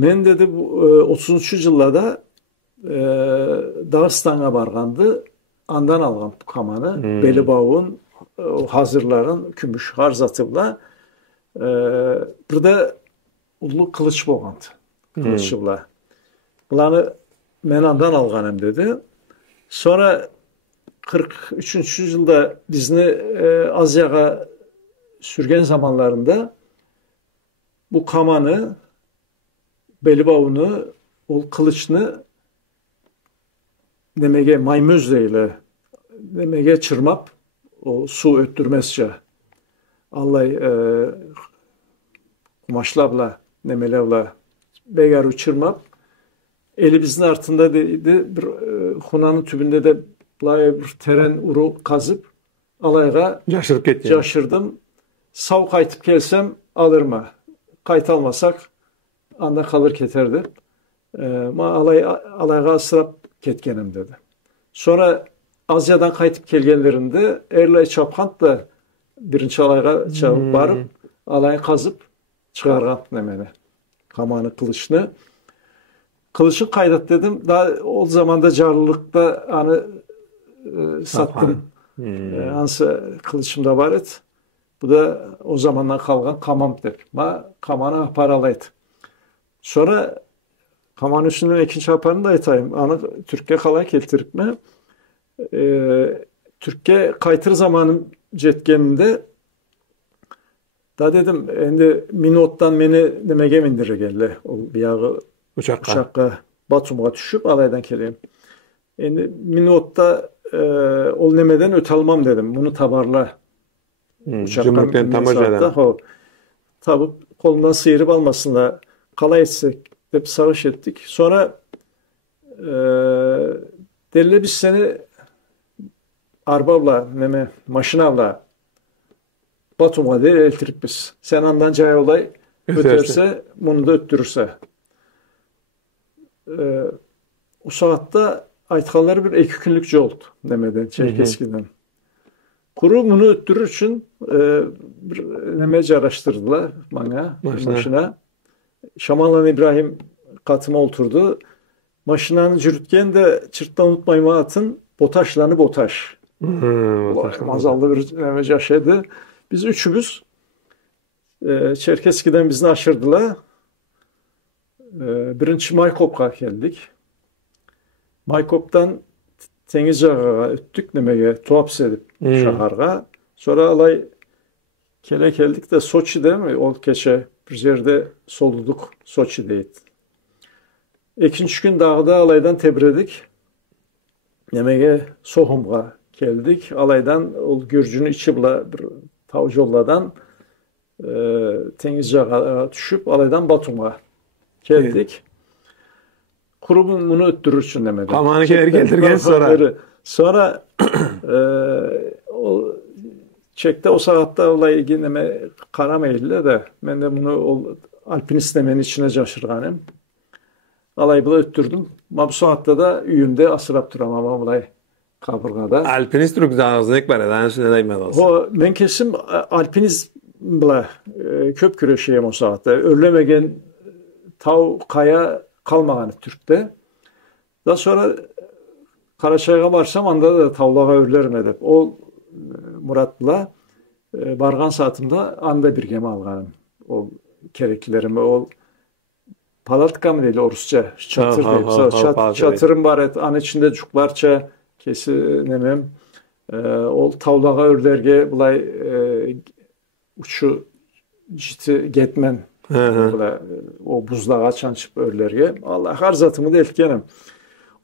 Men dedi bu 30-cu yıllarda Dağıstan'a barğandı. Andan alğan bu kamanı. Belibağın hazırların kümüş harzatıbla burada ulu kılıç boğandı. Kılıçıbla. Bulanı men andan alğanım dedi. Sonra 43. yılda bizni Azya'ya sürgen zamanlarında bu kamanı, belibağını, o kılıçını demege maymözle ile demege çırmap o su öttürmezçe Allay kumaşlabla nemelevla begaru çırmap elimizin artında dedi bir hunanın tübünde de bir teren uru kazıp alayga Yaşırıp ketdi. Yaşırdım. Sav kaytıp gelsem alırma. Kayıt almasak anda kalır keterdi. Alayga ısırap ketkenim dedi. Sonra Azya'dan kayıtıp kelgenlerinde Erlay Çapkant da birinci alayga çabuk barıp alayı kazıp çıkargan demeli. Kamanı kılıçını. Kılıçın kaydat dedim. Daha o zamanda carlılıkta hani sattım. Ansı kılıçımda var et. Bu da o zamandan kalgan kamam der. Kamana paralaydı. Sonra kamanın üstünden ikinci aparını da aytayım. Anı Türkiye kalay keltirip mi? Türkiye kaytır zamanım jetgeninde da dedim endi minottan beni demege mindirir geldi. O bir yağı uçakka Batum'a düşüp alaydan keleyim. Endi minotta ol nemeden öte almam dedim. Bunu tabarla. Cümlükten tamacadan. Tabi kolundan sıyırıp almasınlar. Kalay etsek hep savaş ettik. Sonra delle biz seni arbabla, maşınavla Batum'a değil eltirip biz. Sen andan cay olay öterse, bunu da öttürürse. O saatte aytkanları bir 2 günlükçe oldu demeden Çerkezki'den. Kuru bunu öttürür için bir nemece araştırdılar bana, maşına. Şamanlan İbrahim katıma oturdu. Maşınanı cürütken de çırttan unutmayma atın botaşlarını botaş. Mazallı bir nemece aşıydı. Biz üçümüz Çerkezki'den bizni aşırdılar. Birinci Maykop'a geldik. Maykop'tan Tengizcağ'a öttük demeye tuhaf edip şaharga. Sonra alay kele geldik de Soçi'de mi? O keçe bir yerde soluduk Soçi'deydi. İkinci gün dağda alaydan tebredik. Demeye Sohum'a geldik. Alaydan o Gürcü'nü içi bula bir Tavcolladan Tengizcağ'a düşüp alaydan Batum'a geldik. Kurumun bunu öttürürsün demedi. Kamanı getirgen sonra. Sonra o çekte o saatte olay ilginleme karamayla da ben de bunu alpinist demenin içine caşırganım. Alay bula öttürdüm. Ma bu saatte da üyümde asırap duramam olay kaburgada. Alpinist rükzağınızın ekber eden üstüne değmedi olsun. O ben kesim alpinist bula köp küreşeyim o saatte. Örlemegen tav kaya kalmagan Türk'te. Daha sonra Karaçay'a varsam anda da tavlağa örlerim edip. O Murat'la bargan saatimde anda bir gemi alganım. O kereklerimi, o palatka mı değil Rusça? Çatır değil. Çatırım var et. An içinde cuklarça kesinemem. O tavlağa örlerge bulay uçu ciddi getmen. O buzlağa çançıp örlerge. Allah har zatımı da etkenim.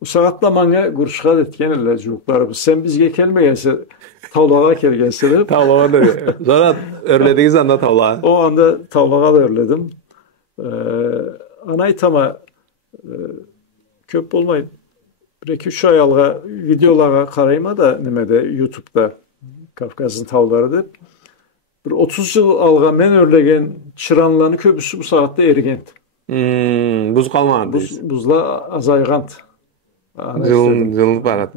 O saatte manga gurşka etkenirler çocukları. Sen bizge kelmeyense tavlağa kelgense. Tavlağa da. Sonra örlediğiniz anda tavlağa. O anda tavlağa da örledim. Anaytama köp olmayıp bir iki üç ay alga videolara karayma da nemede YouTube'da Kafkas'ın tavları da bir 30 yıl alga men örlegen çıranlarını köpüsü bu saatte erigent. Buz kalmadı. Buzla azaygant. Yılın barat.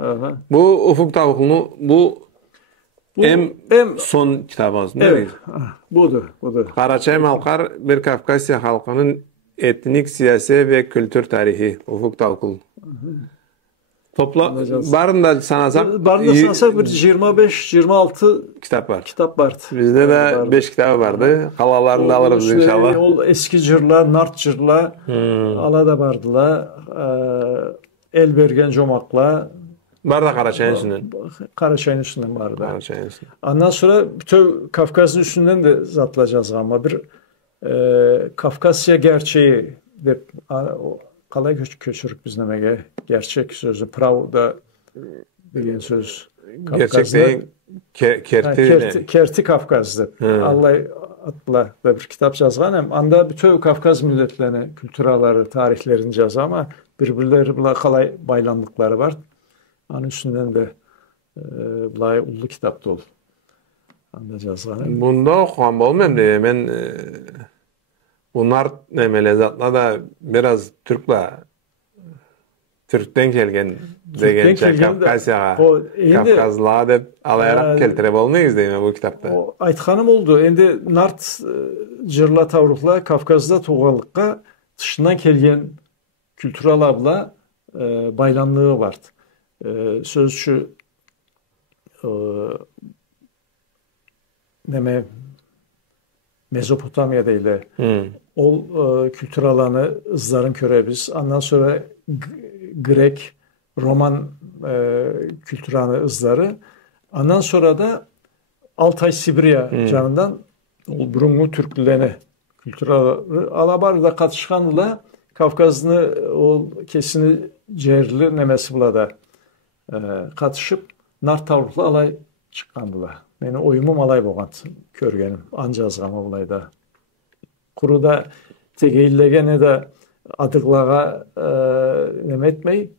Bu Ufuk Tavuklu'nu bu hem son kitabınız. Evet. Budur. Karaçay Malkar bir Kafkasya halkının etnik, siyasi ve kültür tarihi. Ufuk Talkul. Topla barında sanasak bir 25-26 kitap var. Kitap vardı. Bizde de 5 kitabı vardı. Kalalarını alırız inşallah. O eski cırlar, nart cırlar, ala da bardılar. El bergen comakla. Var da Karaçay'ın üstünden. Karaçay'ın üstünden vardı. Karaçay'ın üstünden. Ondan sonra bütün Kafkas'ın üstünden de zatlayacağız ama bir Kafkasya gerçeği de kalay köçürük biz demege gerçek sözü Pravda degan söz. Gerçek değil. Kerti Kafkaz'dı. Allah atla da bir kitap yazgan hem anda bütün Kafkaz milletlerine kültürleri, tarihlerini yaz ama birbirleri bula kalay baylandıkları var. Onun üstünden de bulay ullu kitap dolu. Anda yazgan hem. Bunda okuyan olmayayım diye ben bunlar nemele zatla da biraz Türk'ten kelgen degençe Kafkasyaga, Kafkazlığa dep alayarak keltirip olmayız değil mi bu kitapta? O aytkanım oldu. Endi nart jırla tavruqla Kafkazda tuğalıqqa dışından kelgen kültürel abla baylanlığı vardı. Söz şu neme Mezopotamya'da ile ol kültür alanı ızların körebiz. Ondan sonra Grek, Roman kültür alanı ızları. Ondan sonra da Altay Sibirya canından Brungu Türklerine kültür alabar da katışkanla Kafkazını o kesini cerli nemesi bulada katışıp nar tavruqla alay çıkandılar. Meni oyumum alay boğan körgenim. Anca azgama bulayda. Kuruda tegeyillegene de adıqlağa nem etmey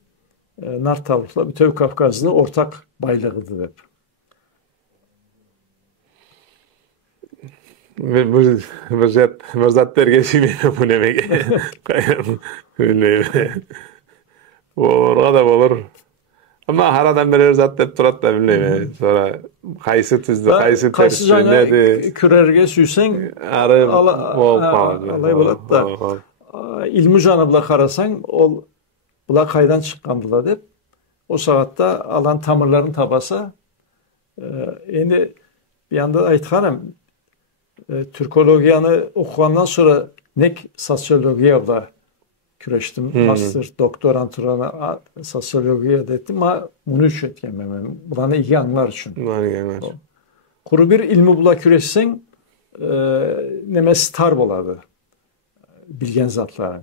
nar tavruqla bütün Kafkazlı ortak baylığıdır hep. Bir zat dergesi bu demek. Orada da olur. Ama haradan bir zat dep turat da bilmeyim. Sonra kaysı tüzdü, kaysı tersi neydi? Kürerge süysen arı alay bulat da. İlmi canıbla karasan ol bula kaydan çıkan bula dep. O saatte alan tamırların tabasa endi bir yanda aytkanım Türkologiyanı okuyandan sonra nek sosyologiya da küreştim. Master, doktorantırana sosyologiya da ettim ama bunu üç etkenmem. Buna iyi anlar için. Kuru bir ilmi bula küreşsen nemesi tar boladı. Bilgen zatların.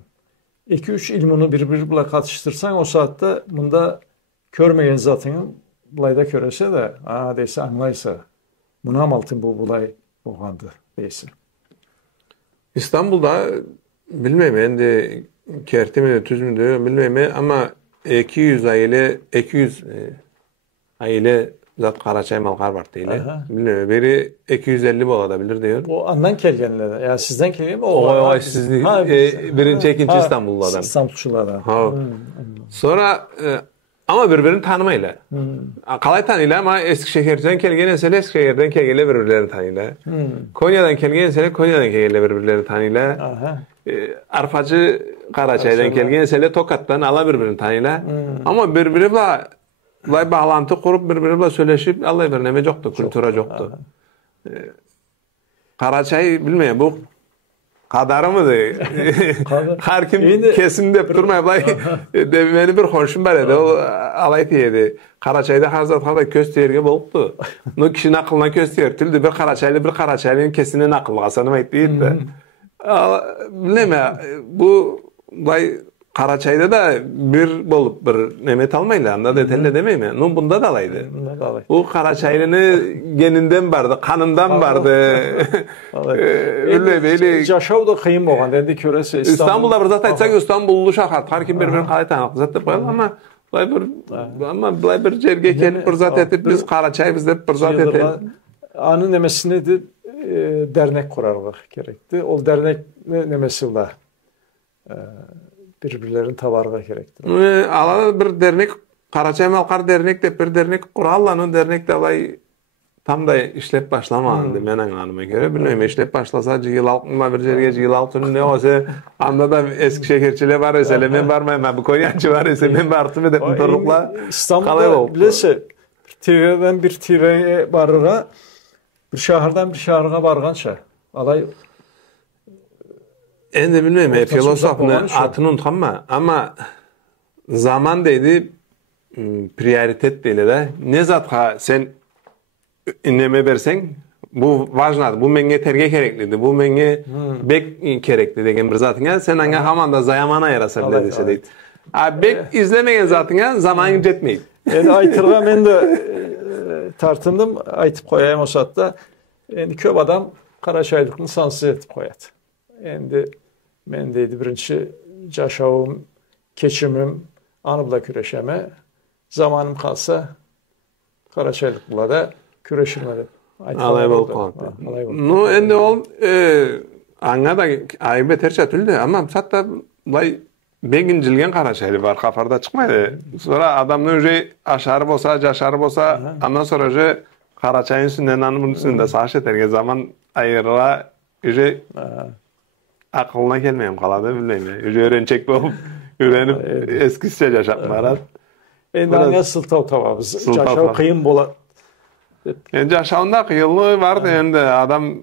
2-3 ilmini birbiri bula katıştırsan o saatte bunda körmeyen zatının bulayda körese de deyse anlaysa buna maltın bu bulay oğandı deyse. İstanbul'da bilmem endi kerti mi tüz mü bilmem ama 200 aile zat Karaçay Malkar var değil. Bilmem biri 250 bolabilir diyor. O andan kelgenler. Ya sizden kelgen mi? O siz birinci ikinci İstanbullulardan. İstanbulçulardan. Sonra ama birbirini tanımayla. Kalay tanıyla ama Eskişehir'den kelgen esele Eskişehir'den kelgenle birbirlerini tanıyla. Konya'dan kelgen esele Konya'dan kelgenle birbirlerini tanıyla. Arpacı Karaçay'dan kelgen esele Tokat'tan ala birbirini tanıyla. Ama birbiriyle bağlantı kurup birbiriyle söyleşip Allah bir neme yoktu, kültüre yoktu. Karaçay bilmeyeyim bu kadarı mıydı? Her kim kesin dep durmay beni bir konuşum var edi. O alay diyedi. Karaçay'da her zat köz tiyerge boluptu. No kişinin aklına köz tiyertildi. Bir Karaçaylı'nın kesinin akıllı asanım aytıydı da. Bilmeyeyim bu Karaçay'da da bir bolup bir nemet almayla anda detelle demeyim ya. No bunda da alaydı. Bu Karaçaylı'nı geninden vardı, kanından vardı. Öyle böyle. Yaşav da kıyım olgan. Dendi köresi İstanbul'da bir zat aytsak İstanbullu şahar. Her kim birbirini kalay tanık zat dep koyalım ama bir cerge kelip bir zat etip biz Karaçay biz dep bir zat etip. Anın nemesinde de dernek kurarlar gerekti. O dernek nemesi var. Birbirlerini tavarga gerektir. Alana bir dernek Karaçay Malkar dernek de bir dernek kurallanın dernek de alay tam da işlep başlamadı menen anıma göre. Bilmem işlep başlasa yıl altında bir jerge yıl altının ne olsa anda da eski şekerçiliğe var ise men barmayma bu koyançı var ise men bartım edip torukla İstanbul'da bilese TV'den bir TV'ye barıra bir şahırdan bir şahırga bargança alay endi bilmem filosofni atını unutamma ama zaman deydi prioritet deyli de ne zatqa sen neme bersen bu vajnadı bu menge terge kerekliydi bu menge bek kerekli degen bir zatına sen anga hamanda zayamana yarasa bile dese deydi. Bek izlemegen zatına zaman jetmeydi. Yani aytırga men de tartındım aytıp koyayım o satda. Endi köp adam Karaçaylıkны sansız etip koyat. Endi men deydi birinci jaşawım, keçimim anı bila küreşeme. Zamanım kalsa Karaçaylıkla da küreşirme dep. Alay bolup kalıptı. No endi ol anga da ayı beter çatıldı ama hatta bulay begincilgen Karaçaylı var kafarda çıkmaydı. Sonra adamın önce aşarı bolsa, jaşarı bolsa ondan sonra önce Karaçayın üstünden anımın üstünde saç eterge zaman ayırla önce aklına gelmeyem kaladı bilmeyim. Önce öğrenecek bolup öğrenip eskisi yaşapmalar. Endi anga sıltav tababız. Jaşaw kıyın bola. Yani jaşawında kıyınlığı vardı endi adam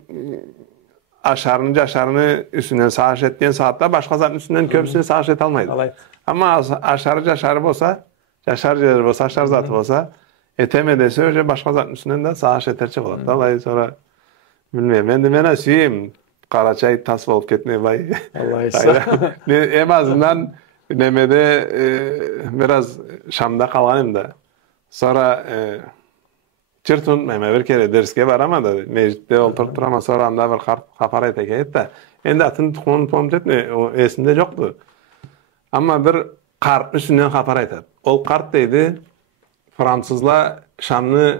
aşarını üstünden saç ettiğin saatte başka zatın üstünden köpsünü saç et almaydı. Ama aşarı bolsa, jaşar bolsa, aşar zatı bolsa etemedese önce başka zatın üstünden de saç eterçe bolapdy. Alay sonra bilmem. Endi mena süyeyim Karaçay tas bolup ketmey bay. En azından nemede biraz Şam'da kalanım da. Sonra çırtın meme bir kere derske var ama da meclitte oturup ama sonra anda bir kafara eteket de. Endi atın tuğun pomjet ne o esinde yoktu. Ama bir kart üstünden kafara etet. Ol kart deydi Fransızla Şam'ны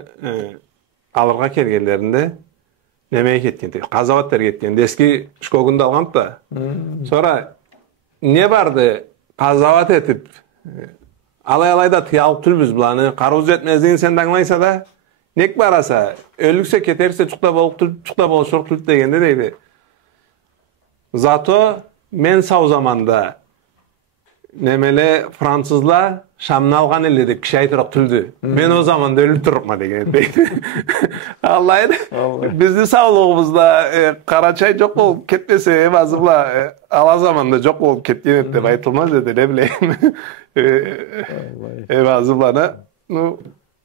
alırga kelgenlerinde nemeye ketken. Kazavatlar ketken. Eski şkogunda algan da. Sonra ne vardı? Kazavat etip alay da tiyalıp tülbüz bulanı karuz etmezdiğini sen danglaysa da nek barasa ölükse keterse çukta boluşur tülp degende deydi. Zato men sağ zamanda nemele Fransızla Şam'ны algan elle de kişi aytıraq tüldü. Men o zaman da ölüp turupma degen deydi. Allah'ı bizni sağlığımızda Karaçay çok olup ketmese evazımla ala zamanda çok olup kettiğini etti. Baytılmaz dedi ne bileyim. Evazımla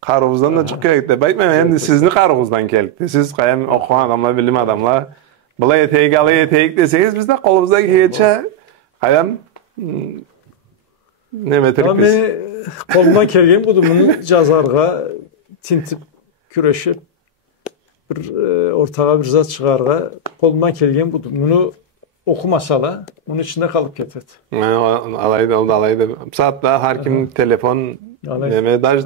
karımızdan da çok gerekti. Baytmam endi sizni karımızdan geldi. Siz kayam okuyan adamlar, bilim adamlar. Bula yeteğik, ala yeteğik deseniz biz de kolumuzdaki geçe kayam ne metrikbiz. Ama kolumdan kelgen budu bunu jazarga tintip küreşip bir ortağa bir zat çıkarga kolumdan kelgen budu. Bunu okumasala bunun içinde kalıp ketet. Alaydı. Saatda her kim telefon neme daj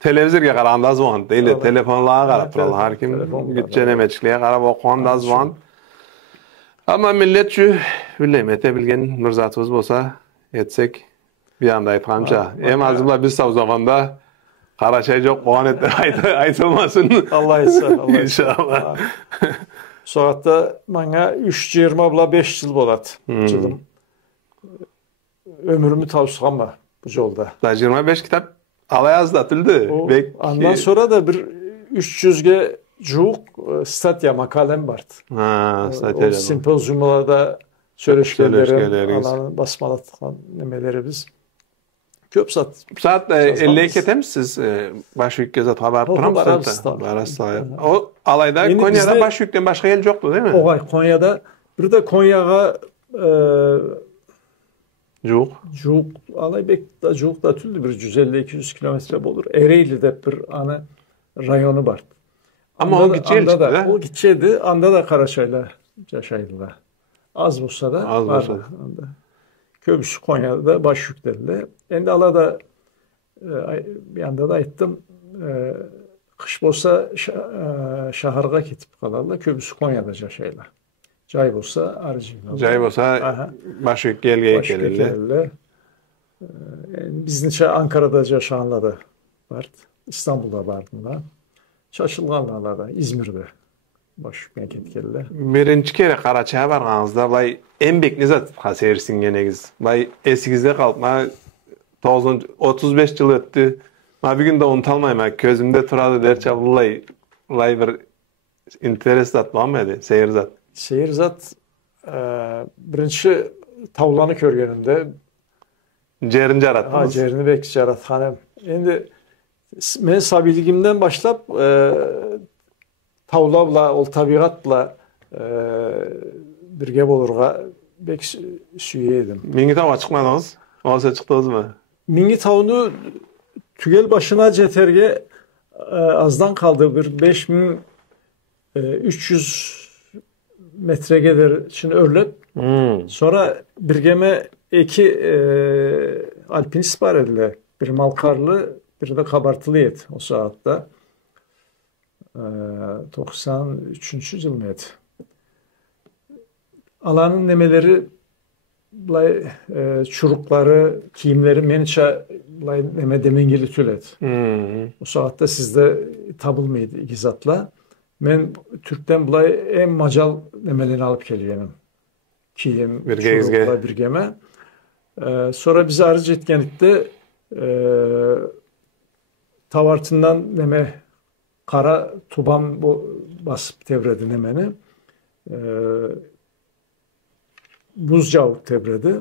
televizorga qaraganda az vaqt deyli. Telefonlarga qarab turadi. Har kim gitçenemeçlikle qarab okuğanda az vaqt. Ama millet şu bilmem etebilgen mirzatımız bolsa etsek bir anda aytkança. En azından biz o zamanda Karaçay çok boğan etti aytılmasın. Allah etsin. İnşallah. Soğatta bana 3-20 yıl bolat. Жылым. Ömrümü tavsıqanma bu yolda. 25 kitap alayazlatıldı. Ondan sonra da bir 300'ge juq statya makalem vardı. Statya. Simpozyumlarda söyleşkilerim, alanı basmalatkan nemeleri biz. Köp sat. Saat 50 ketemsiz baş yük gezat haber Barasız. O alayda Konya'da baş yükten başka yer yoktu değil mi? Oğay Konya'da bir de Konya'ga Juq alay bek da juq da tüldü bir 150-200 kilometre bolur. Ereğli'de bir ana rayonu var. Ama o gidecekti. O gidecekti. Anda da Karaçay'la yaşaydılar. Az bulsa da vardı. Köbüsü Konya'da baş yüklerle. Endi alada bir anda da aytdım. Kış bolsa şaharga ketip kalarlar. Köbüsü Konya'da yaşaylar. Cay bolsa arıcıyla. Cay bolsa baş yük gelirler. Bizniçe Ankara'da yaşayanlar da vardı. İstanbul'da vardı. Şaşılganlar da İzmir'de baş ketkenler. Birinci kere Karaçay'a barğanızda bay embekli zat haserisingenegiz. Bay esigizde kalma 35 yıl öttü. Ma bir gün de unutalmayma közümde turadı derçe bullay bir interes zat var mıydı? Seyir zat. Seyir zat birinci tavlanı körgenimde Cerin jarattınız. Cerini bek jaratxanem. Endi men sabiligimden başlap tavla ol tabiatla birge bolurga bek süýedim. Mingitaw çıkmadınız. Olsa çıktınız mı? Mingitaw'nu tügel başına jeterge azdan kaldı bir 5300 metregedir için örlep. Sonra birgeme iki alpinist var ediler. Bir Malkarlı, bir de Kabartılı et o saatte. 93. yıl mıydı? Alanın nemeleri çurukları, kiyimleri meniçe neme demengili tület. O saatte sizde tabılmaydı ikizatla. Men Türk'ten en macal nemelerini alıp geliyorum. Kiyim, çurukla birgeme. Sonra bizi arıcı etkenlikte tavartından neme kara tuban basıp tevredi nemeni. Buzcav tebredi.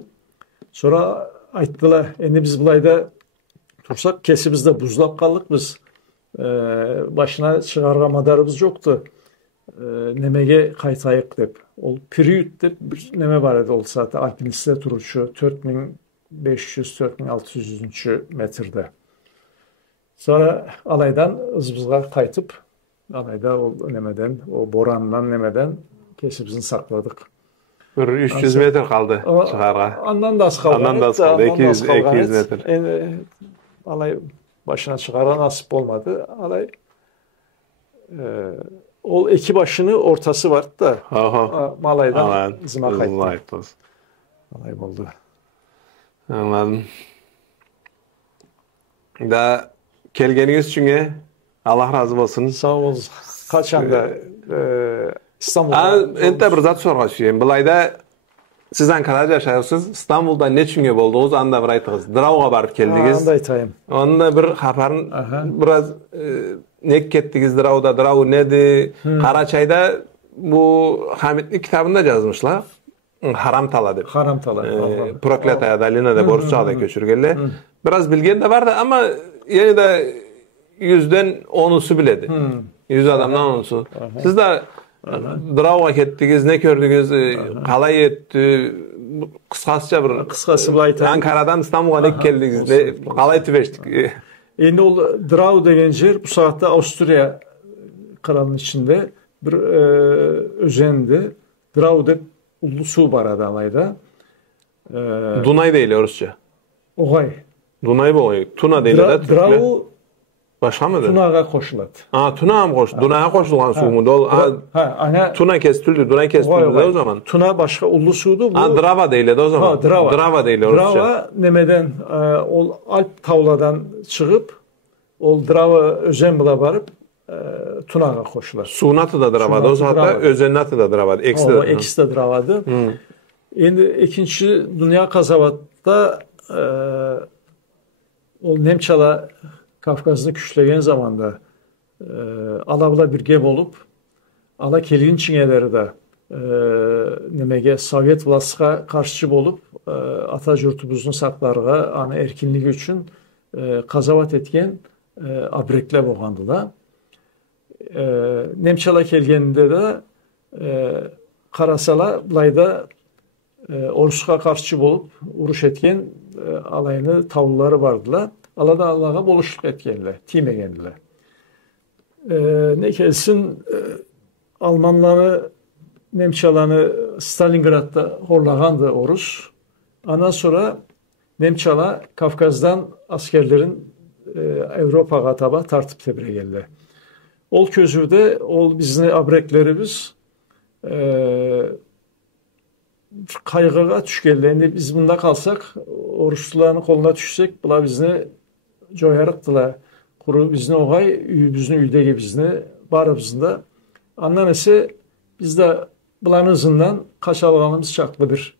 Sonra ayttılar, endi biz bulayda tursak kesibizde buzlap kaldık biz. Başına çıgarga madarımız yoktu. Nemege kaytayık dep. Ol Priyut dep bir neme var edi ol zaten alpinistler turuşu 4500-4600 metrede. Sonra alaydan ızbızga kaytıp alayda o nemeden, o borandan nemeden kesibizini sakladık. Bir 300 metre kaldı çıgarga. Ondan da az kaldı. Ondan da az kaldı. 200 metre. Alay başına çıkaran nasip olmadı. Alay o iki başını ortası vardı da malaydan zıma kayıttı. Alay oldu. Anladım. Da kelgeniniz için Allah razı olsun. Sağ olun. Kaçanda İstanbul'da. Ente bir zat sorga süýeýin. Bulayda siz Ankara'da yaşaýarsınız. İstanbul'da ne çünge boldunuz? Anda bir aýtyňyz. Drawga baryp keldiňiz. Anda aýtaýym. Onda bir habaryn biraz nek ketdiňiz Drawda. Draw nedi? Karaçay'da bu Hamitli kitabında yazmışlar. Haram tala dep. Haram tala. Prokletaya Dalina'da Borsça'da köçürgelle. Biraz bilgen de vardı ama yine de 100'den 10'usu biledi. 100 adamdan 10'usu. Siz de Drawga ketdiňiz, ne gördüňiz, kalay etdi, kıskasça bir kıskası aytayım. Ankara'dan İstanbul'a ne geldiňiz, kalay tübeşdik. Endi ol Draw degen yer bu saatte Avusturya kralının içinde bir özendi. Draw dep ullu su bar adalayda. Dunay deýil Rusça. Ogay. Dunay boy. Tuna deýil da Türkler. Draw başga mı? Tunaga koşulat. Tuna mı koştu? Dunaya koşulgan su mu? Ana Tuna kestildi, Dunay kestildi o zaman. Tuna başka ullu sudu bu. Drava deýil o zaman. Drava deýil Rusça. Drava nemeden ol Alp tavladan çıkıp ol Drava özen bula barıp Tunaga koşular. Suunatı da Dravada o zaman özenatı da Dravada. Ekisi de Dravada. Endi ikinci dünya kazavatda ol Nemçala Kafkas'ını küçülegen zamanda alabla birge bolup ala kelin çiňeleri de nemege Sovet vlastyga karşı bolup ata jurtubuzun saklarga ana erkinligi üçün kazavat etken abrekler bolgandylar. Nemçala kelgeninde de Karasala bulayda Orus'a karşı bolup uruş etken alayını tavulları vardılar. Alada Allah'a boluşluk etkenler, timegendiler. Ne kelsin Almanları, Nemçalanı Stalingrad'da horlagandı Orus. Ondan sonra Nemçala Kafkaz'dan askerlerin Avrupa'ya taba tartıp tebre geldi. Ol közürde, ol bizne abreklerimiz kaygıga düşkellerini biz bunda kalsak Orusluların koluna düşsek bula bizni joyarıktılar. Kuru bizni oğay, üyübüzünü üydege bizni, barımızda. Andan ise bizde bulan hızından kaçalığımız çaklı bir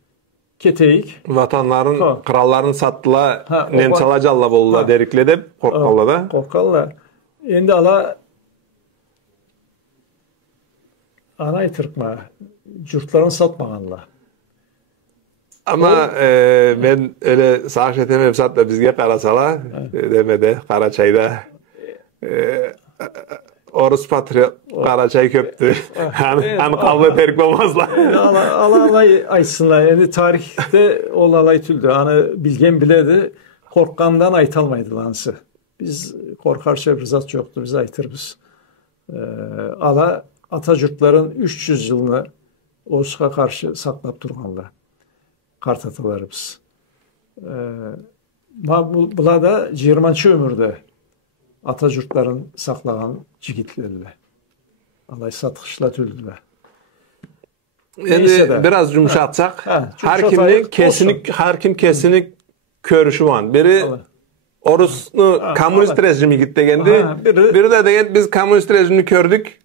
keteyik. Vatanların, kralların sattıla, nemçala calla bolula derikle de korkalla da. Korkalla. Endi ala ana aytırkma, jurtların satmaganla. Ama ben öyle sağış etemem satla bizge karasala demede Karaçay'da Orus patriot Karaçay köptü. Hani kavga terk olmazlar. Alay aytsınlar. Yani tarihte ol alay tüldü. Hani bilgen biledi. Korkkandan aytalmaydı lansı. Biz korkarça bir zat yoktu. Biz aytırız. Ala Atajurtların 300 yılını Orus'a karşı saklap durganlar. Kartatalarımız. Bula da 20. ömürde Atajurtların saklagan jigitlerle. Alay satışla tüldüler. Endi biraz yumuşatsak, her kim kesinlik körüşü var. Biri Orus'nu komünist rejimi git degendi. Biri de degen biz komünist rejimini kördük.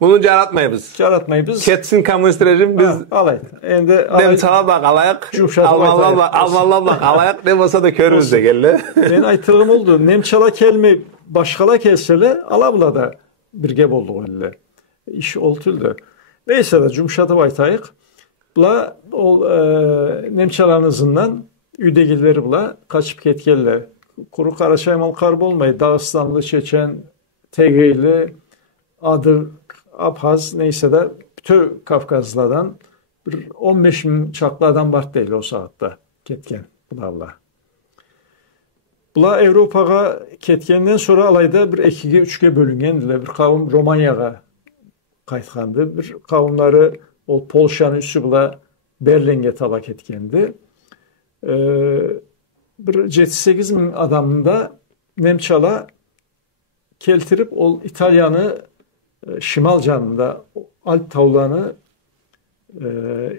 Bunu jaratmayız. Ketsin komünist rejim biz alay. Endi nemçala da kalayak, Almanlar da kalayak ne olsa da körüz de geldi. Ben aytırgım oldu. Nemçala kelme başkala kelsele ala da birge boldu öyle. İş oltuldu. Neyse de yumuşatıp aytayık. Bula nemçalanızından üydegilleri bula kaçıp ketkeller. Kuru Karaçay Malkar bolmay, Dağıstanlı, Çeçen, Tegeyli, Adı, Abhaz neyse de bütün Kafkazlardan bir 15 bin çaklı adam var değil o saatte ketken bularla. Bula Avrupa'ya ketkenden sonra alayda bir ekige üçge bölüngendiler. Bir kavim Romanya'ya kaytkandı. Bir kavimleri o Polşa'nın üssü bula Berlin'e tala ketkendi. Bir 7-8 bin adamında Nemçala keltirip ol İtalyanı şimal canında Alp tavlanı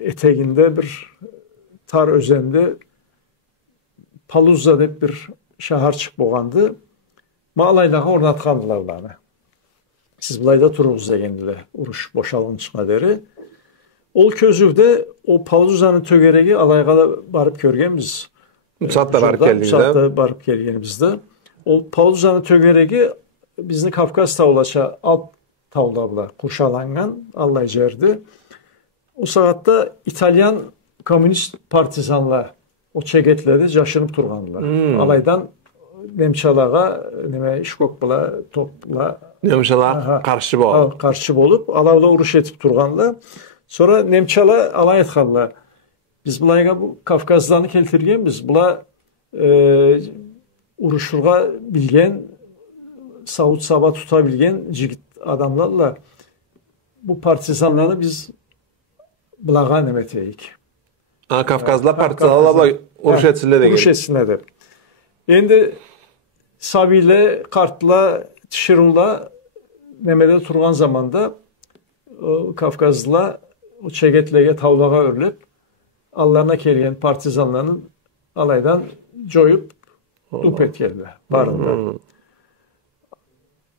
eteğinde bir tar özende Paluzza dep bir şaharçık boğandı. Malaydağı ornatkandılar ulanı. Siz bulayda turunuz degendiler. Uruş boşalın çıkma deri. Ol közüvde o Paluzza'nın tögeregi alayga da barıp körgenmiz. Musat'ta barıp gelgenimizde. O Paluzza'nın tögeregi bizni Kafkas tavlaşa alt tavlabla kuşalangan Allah cerdi. O saatte İtalyan komünist partizanlar o çegetlerde caşınıp durganlar. Alaydan Nemçalağa neme işkokla topla Nemçala karşı bolup alavla uruş etip durganlar. Sonra Nemçala alay etkanlar. Biz bulayga bu Kafkazlarını keltirgenmiz. Bula uruşurga bilgen, savut saba tutabilgen jigit adamlarla bu partizanlarını biz bulaga nemeteyik. Kafkazlar partizanlarla uruş etsinler de. Uruş etsinler de. Endi Sabiyle, Kart'la, Şirun'la nemede turgan zamanda Kafkazlılar o çegetlege tavlaga örülüp allarına kelgen partizanlarının alaydan joyup dup etkenler. Barında.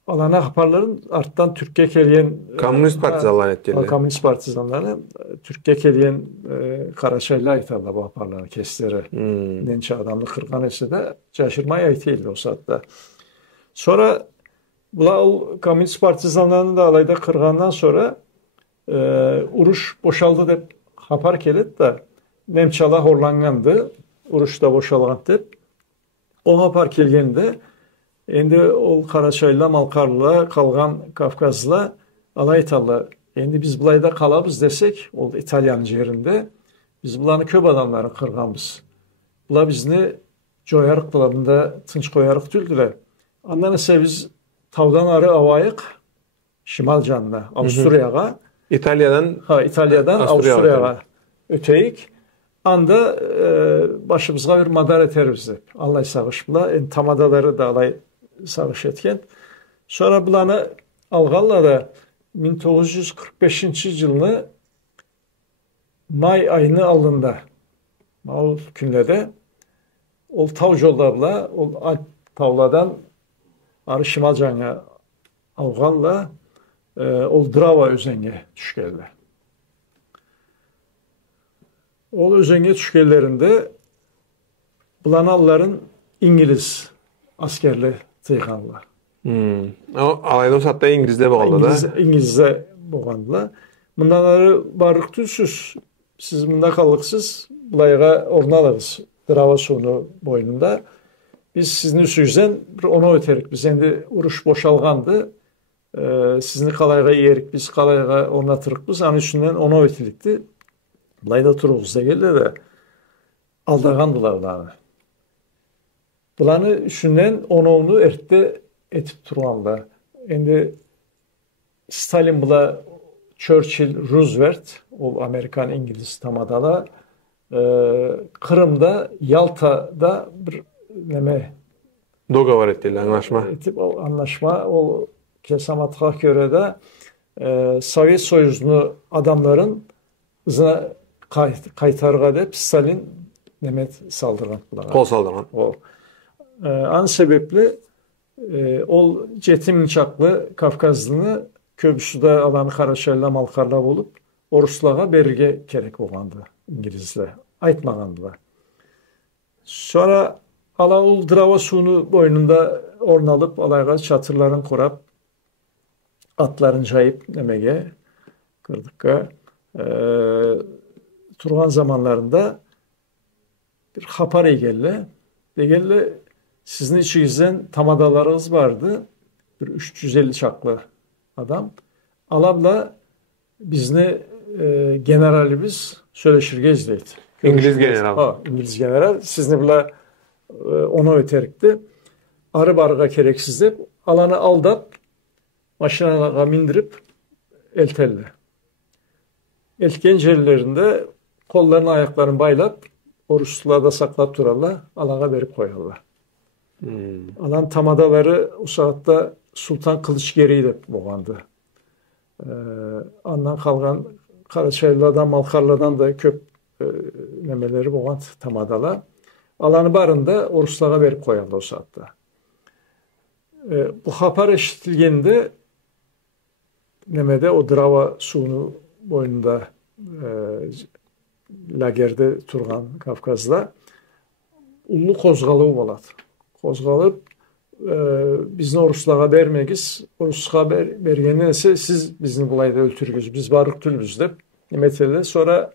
Alana kaparların arttan Türkiye kelgen komünist partizanlar etkenler. Komünist partizanlarını Türkiye kelgen Karaçay'la aytarlar bu kaparların kesleri. Nençe adamlı kırgan etse de şaşırmaya aytıydı o saatte. Sonra bu komünist partizanlarını da alayda kırgandan sonra uruş boşaldı dep kapar kelet de Nemçala horlangandı. Uruşta boşalgandı. O kapar kelgende endi ol Karaçayla Malkarlı'la kalgan Kafkazlı'la alaytarlar. Endi biz bulayda kalabız desek ol İtalyan yerinde biz bulanı köp adamları kırganbız. Bula bizni joyarık bulabında tınç koyarık tüldüler. Andan ise biz tavdan arı avayık şimal canına Avusturya'ga İtalya'dan Avusturya'ga öteyik. Anda başımızga bir madar eteriz. Allah sağışımla tamadaları da alay sağış etken. Sonra bulanı alğalla da 1945 yılını may ayını alında. O günlerde ol tav jollarla ol Alp tavladan arı şimal jana alğanla ol Drava özenge düşkeldi. Ol özenge düşkellerinde bulanalların İngiliz askerli tıyğanlar. Alayda o saatda İngilizde bağlı da. İngilizce boğandılar. Bunları barıq tüsüz. Siz bunda kalıksız. Bulayığa ornalığız. Drava sonu boyununda. Biz sizin üstüyüzden onu öterik. Biz şimdi uruş boşalğandı. Sizin kalayığa yerik. Biz kalayığa ornatırıq. Biz onun üstünden onu ötelikti. Bulayda turuğuzda geldi de aldağandılar bulanı. Bulanı üstünden onu ertte etip turğanlar. Şimdi Stalin bula Churchill, Roosevelt, o Amerikan İngiliz tamadala Kırım'da, Yalta'da bir neme Dogavar ettiler, anlaşma. O anlaşma, o kesamatına göre de Sovyet Soyuzunu adamların ızına kaytarga dep Stalin nemet saldırgan. Kol saldırgan. O. An sebeple ol Cetim Çaklı Kafkazlını köbüsüde alanı Karaçayla Malkarla bulup Oruslağa berge gerek olandı İngilizler. Aytmagandılar. Sonra ala ol Drava sunu boynunda ornalıp alayga çatırların kurap atların çayıp demege kırdıkka turgan zamanlarında bir hapar egelle degelle sizin içinizden tamadalarınız vardı. Bir 350 çaklı adam. Alabla bizne generalimiz söyleşirge izleydi. İngiliz general. İngiliz general. Sizne bile onu öterikti. Arı barıga gereksizdi. Alanı aldap maşinalara mindirip eltelle. Eltken yerlerinde kollarını ayaklarını baylap oruçlularda saklap durarlar. Alana verip koyarlar. Alan tamadaları o saatte Sultan Kılıçgeri'yi de boğandı. Ondan kalgan Karaçaylılardan, Malkarlardan da köp nemeleri boğan tamadalar. Alanı barında oruçlara verip koyarlar o saatte. Bu hapar eşitilgende nemede o Drava sunu boyunda lagerde turgan Kafkaz'da ullu kozgalığı bolat. Kozgalıp bizni oruçlağa bermegiz. Oruçlağa bergenden ise siz bizni bulayda öldürgüz. Biz barık tülbüz dep. Nimetelde sonra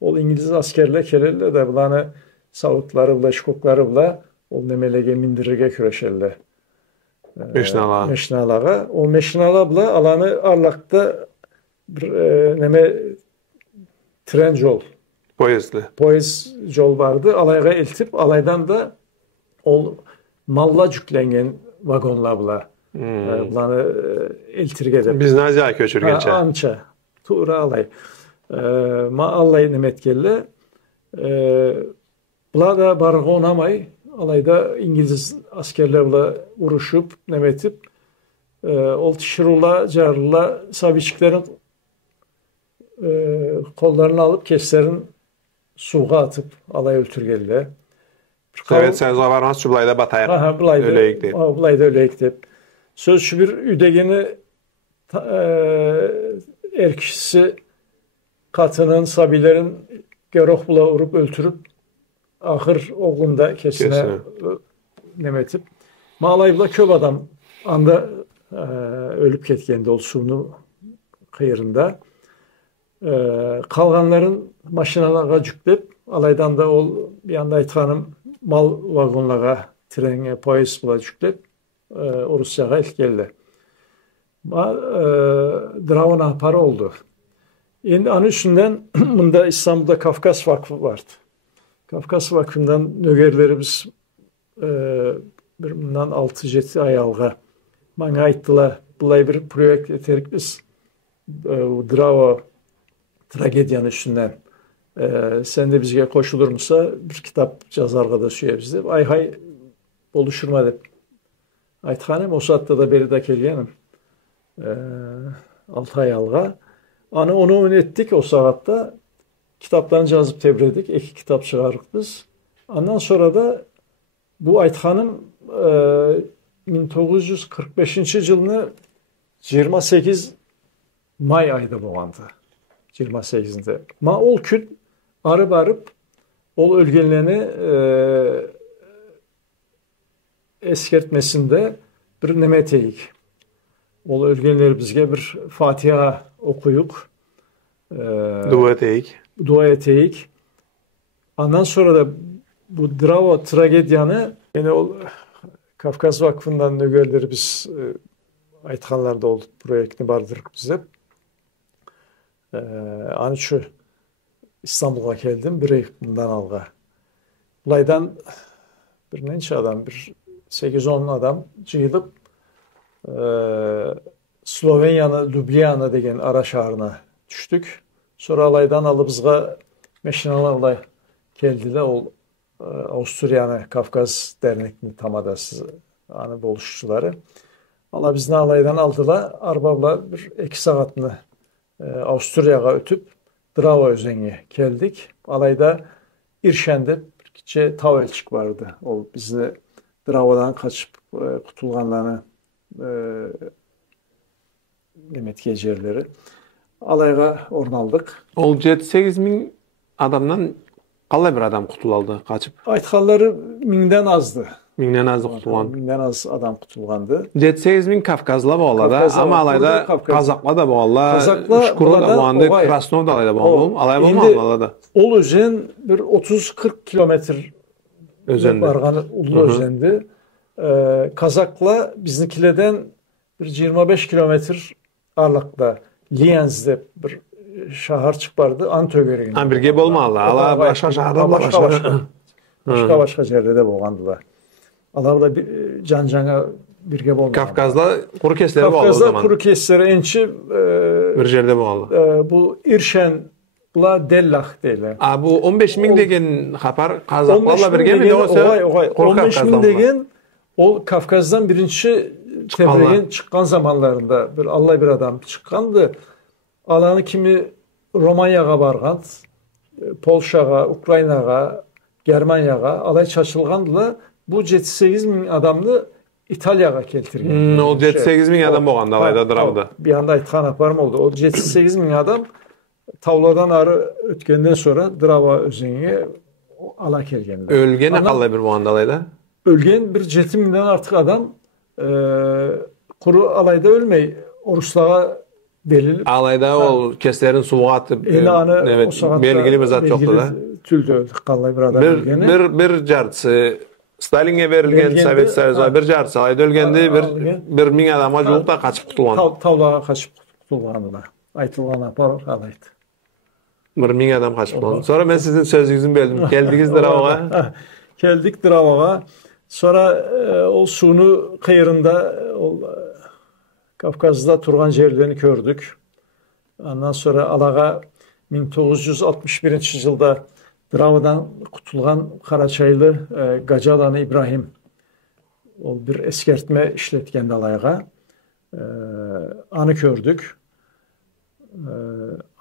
o İngiliz askerler kelerler de bulanı savutları bula, şikokları bula o nemelege mindirige küreşerler. Meşnalağa. Meşnalağa. O meşnalağa bula alanı Arlak'ta neme tren yol. Poyez yol vardı. Alayga eltip alaydan da o malla cüklengen vagonlar bular. Bulanı eltirge de. Biz naziya köçürgençe. Ança. Tuğra alay. Ma allay nimet gelle. Bular da barığı onamay. Alayda İngiliz askerler bula uruşup, nemetip ol tişirula, carula, sabiçiklerin kollarını alıp keslerin suğa atıp alay öldürgeliler. Evet, sen zavarmaz şu bulayda batayaq. Öleyik deyip. Bulayda öleyik deyip. Söz şu bir üdegeni erkisi katının, sabilerin geroh bula urup öldürüp ahır oğlunda kesine nemetip. Malayıbla köp adam anda ölüp ketkendi ol sunu kıyırında. Kalganların maşinalara cüklep alaydan da ol bir anda aytkanım mal vagonlara, trene, poyez bula cüklep Rusya'ya ilk geldi. Dravona para oldu. Şimdi anın üstünden bunda İstanbul'da Kafkas Vakfı vardı. Kafkas Vakfı'ndan nögerlerimiz bundan 6-7 ay alga bana aittılar. Bulay bir proyekt eterik biz Drava tragediyanın üstünden sen de bizge koşulur musa bir kitap yazarga da süye bizde. Ay hay oluşurma dep. Aytxanem o saatte da beri de kelgenim. 6 ay alga. Anı onu ettik o saatte. Kitaplarını yazıp tebredik. 2 kitap çıkardık biz. Ondan sonra da bu Aytxanem 1945 yılını 28 may ayda boğandı. 28'inde. Ma ol gün arıp ol ölgenlerini eskertmesinde bir nemet eyik. Ol ölgenleri bizge bir Fatiha okuyuk. Dua eteyik. Ondan sonra da bu Drava tragedyanı yine o Kafkas Vakfı'ndan nögerleri biz aytkanlarda oldu. Projektini bardırık bize. Ani şu İstanbul'a geldim. Bir ay bundan alga. Bulaydan bir neçe adam, bir 8-10 adam cıyılıp Slovenya'nı, Ljubljana degen ara şahrına düştük. Sonra alaydan alıbızga meşinalarla geldiler. O Avusturya'nı Kafkas Dernek'ini tamadasız anı boluşçuları. Allah bizni alaydan aldılar. Arbabla bir 2 saatini Avusturya'ya ötüp Drava özeni geldik. Alayda İrşen'de bir kiçe tavelçik vardı. O bizi Drava'dan kaçıp kutulganlarını demet gecerleri. Alayga ornaldık. Ol 7-8 bin adamdan qalay bir adam kutulaldı kaçıp? Aytkanları minden azdı. Minden azdı kutulgan. Minden az adam kutulgandı. 7-8 bin Kafkazla boğalada ama alayda Kazakla da boğala, Şukuru da boğandı, Krasnov da alayda boğaldı. Alay boğaldı alada. Ol özen bir 30-40 kilometr barğanı ulu özendi. Kazakla biznikilerden bir 25 kilometr arlıkta Lienz'de bir şahar çıkbardı. Antöger'in. Bir gep olmalı. Ala başka şaharda başka yerlerde boğandılar. Alar da can-cana bir gep olmalı. Kafkaz'da kuru kesleri boğalı o zaman. Kafkaz'da kuru kesleri ençi bir yerde boğalı. Bu İrşen'la Dellah deyler. Bu 15 bin degen hapar Kazaklarla birge mi de olsa? 15 bin degen o Kafkaz'dan birinci Tebregin çıkan zamanlarında bir Allah bir adam çıkandı. Alanı kimi Romanya'ya bargan, Polşa'ya, Ukrayna'ya, Germanya'ya alay çaçılgandılar. Bu 7-8 bin adamını İtalya'ya keltirgen. O 7-8 bin adam boğandı alayda Drava'da. Bir anda aytkan aparım oldu. O 7-8 bin adam tavladan arı ötkenden sonra Drava özeniye ala kelgenler. Ölgene qalay bir boğandı alayda? Ölgen bir 7 binden artık adam kuru alayda ölmey. Oruçlara verilip alayda o keslerin suğa atıp evet, belgili bir zat yoktu da. Tüldü öldük qalay bir adam ölgeni. Bir jartsı Stalin'e verilgen Sovet Soyuzu'na bir jartsı alayda ölgendi bir min adama joğuk da kaçıp kutulgan. Tavlağa kaçıp kutulgandılar. Aytılgan apar alaydı. Bir min adam kaçıp kutulgan. Sonra ben sizin sözünüzü böldüm. Geldiniz Drava'ga. Geldik Drava'ga. Sonra o sunu kıyırında Kafkaz'da turgan yerlerini gördük. Ondan sonra alağa 1961 yılda Drava'dan kutulgan Karaçaylı Gacalanı İbrahim o bir eskertme işletkendi alağa. Anı gördük.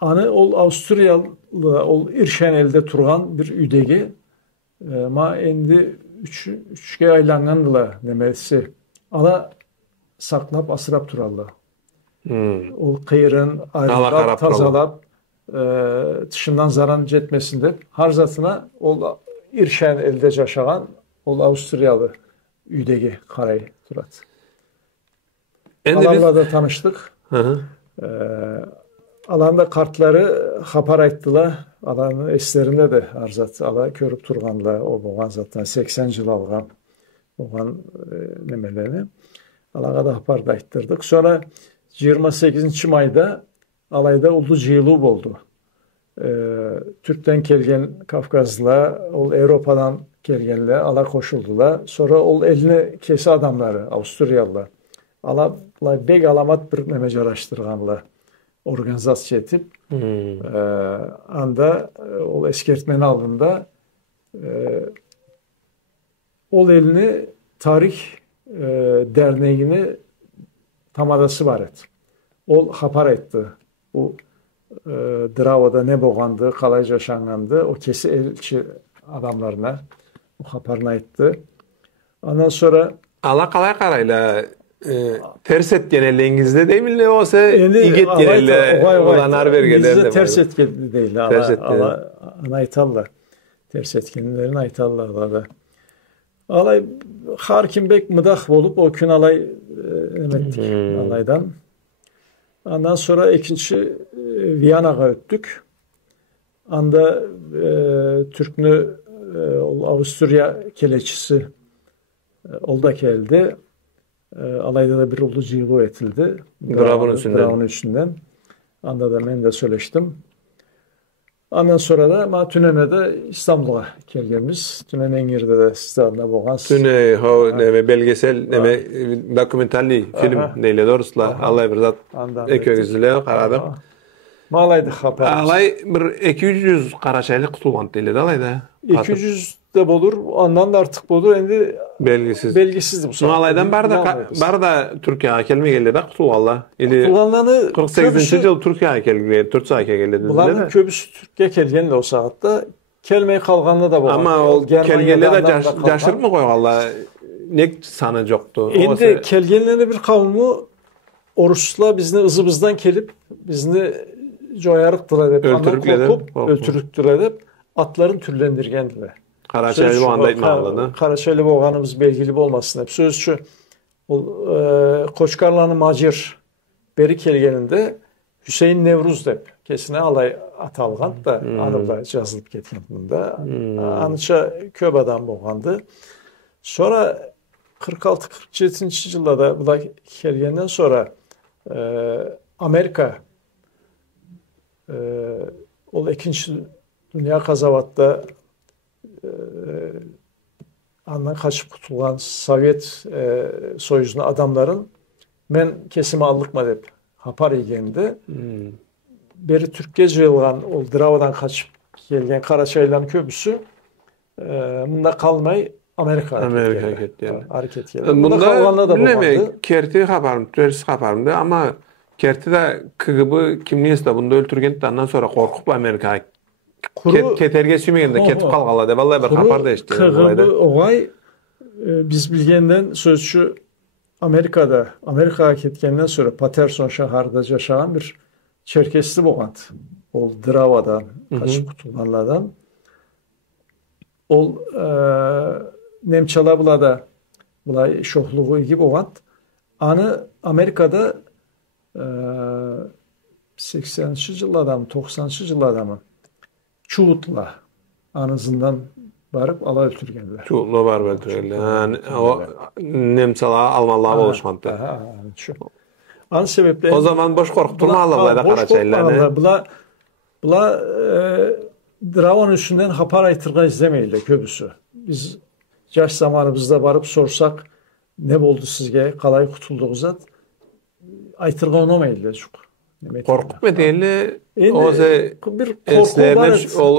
Anı ol Avusturyalı ol İrşen elde turgan bir üdegi. Ma endi üçge aylangandılar demesi. Ala saklap asırap turallı. O kıyırın ayrılap tazalap dışından zaran jetmesinde harzatına ol İrşen elde yaşayan ol Avusturyalı üdegi karayı turat. Alanla da tanıştık. Alanda kartları hapar ayttılar. Alanın eslerinde de arzat ala körüp turganlar o boğan zaten 80 yıl algan boğan nemelerini. Alağa da hapar da ayttırdık. Sonra 28. mayda alayda ulu cıyılıp oldu. Türk'ten kelgen Kafkazlılar, ol Avrupa'dan kelgenler ala koşuldular. Sonra ol eline kesi adamları Avusturyalılar. Ala beg alamat bir nemece araştırganlar. Organizasyon etip anda o eskertmeni aldığında ol elini tarih derneğini tamadası var et. Ol hapar etti. Bu Drava'da ne boğandı, kalayca şangandı. O kesi elçi adamlarına o haparına etti. Ondan sonra ala qalay qarayla ters etken elingizde değil mi olsa iget genelle olanar bergeler de ters etkenli değil ala aytallar ters etkenlerin aytallar alay harkim bek mıdak bolup o gün alay emettik alaydan. Ondan sonra ikinci Viyana'ya öttük. Anda Türknü Avusturya keleçisi olda geldi. Alayda da bir uluculuğu etildi. Drav'ın üstünden. Anda da ben de söyleştim. Ondan sonra da Tünen'e de İstanbul'a gelgemiz. Tünen Engir'de de sizlerle boğaz. Tüne neme belgesel neme dokumentalli film neyle doğrusla Allah bir zat eközüle qaradım. Malaydı haber. Alay bir 200 Qaraçaylı qutulgan deyildi alayda. 200 de bolur, ondan da artık bolur. Endi belgisizdi bu sefer. Malaydan bar da Türkiye'ye kelme geldi de qutulganlar. Qutulganlarını 48-yıl Türkiye'ye geldi, Türkiye'ye geldi. Buların köbüsü Türkiye kelgen de o saatte kelmeye kalganlar da bolgan. Ama o kelgenler de yaşırıp mı koyganlar? Ne sanı yoktu? Endi kelgenlerin bir kavmi Orusla bizni ızımızdan kelip bizni joyarıktılar hep. Öldürüktüler hep. Atların türlendirgendiler. Qaraçaylı boğanda etmağladı. Qaraçaylı boğanımız belgili olmasın hep. Sözcü Koçkarlanı Macir beri kelgeninde Hüseyin Nevruz dep kesine alay atalgan da anıda yazılıp ketkeninde. Anıça köp adam boğandı. Sonra 46-47 yıllarda bu da kelgenden sonra Amerika o ikinci Dünya Kazavat'ta andan kaçıp kurtulan Sovyet soyuzlu adamların men kesime allıkma deyip hapar egendi. Beri Türkiye yılgan o Drava'dan kaçıp gelgen Qaraçaylıların köbüsü bunda kalmay Amerika hareket geldi. Bunda neme kerti habarım, terörist habarımdı ama kerti de KGB kimliğinde bunda öldürgende ondan sonra korkup Amerika'ya keterge sümegende ketip kalgalar de vallahi bir haber de işte. KGB oğay biz bilgenden sözcü Amerika'ya ketkenden sonra Paterson şaharda yaşayan bir Çerkesli boğant. Ol Drava'dan, kaçıp kutulanlardan. Ol Nemçala da bulay şohluğu gibi boğant. Anı Amerika'da 80'li yıllardan 90'lı yıllardan Çuğut'la anızından barıp ala öldürgenler. Çuğut'la barıp öldürgenler. O Nemçala Almanlığa oluşmandı. An sebeple o zaman boş korkup durmalılar da Qaraçaylılarını. Bula Drava'nın üstünden hapar aytırga izlemeyle köbüsü. Biz yaş zamanımızda barıp sorsak ne oldu sizge kalay kutulduğunuzda aytırga onamayla çok. Korkup mu değil? O bir eslerden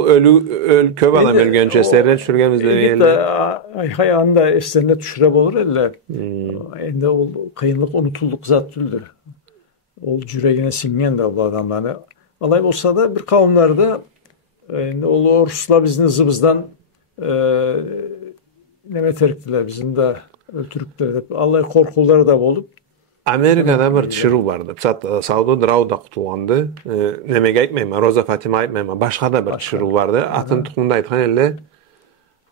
ölü köp adam ölgönçe eslerden düşürgemizde değil. Hay anda eslerine düşürep olur elle. Ende o kıyınlık unutulduk zat düldü. O yüreğine singen de bu adamlarını. Alay olsa da bir kavimlerde o Ruslar bizim hızımızdan neme terktiler bizim de öldürükler. Allah korkuları da olup Amerika'da bir çırıl vardı. Saudo Drav'da kutulgandı. Nemege aytmayma, Roza Fatima aytmayma. Başka da bir çırıl vardı. Atın tuğunda aytgan elle.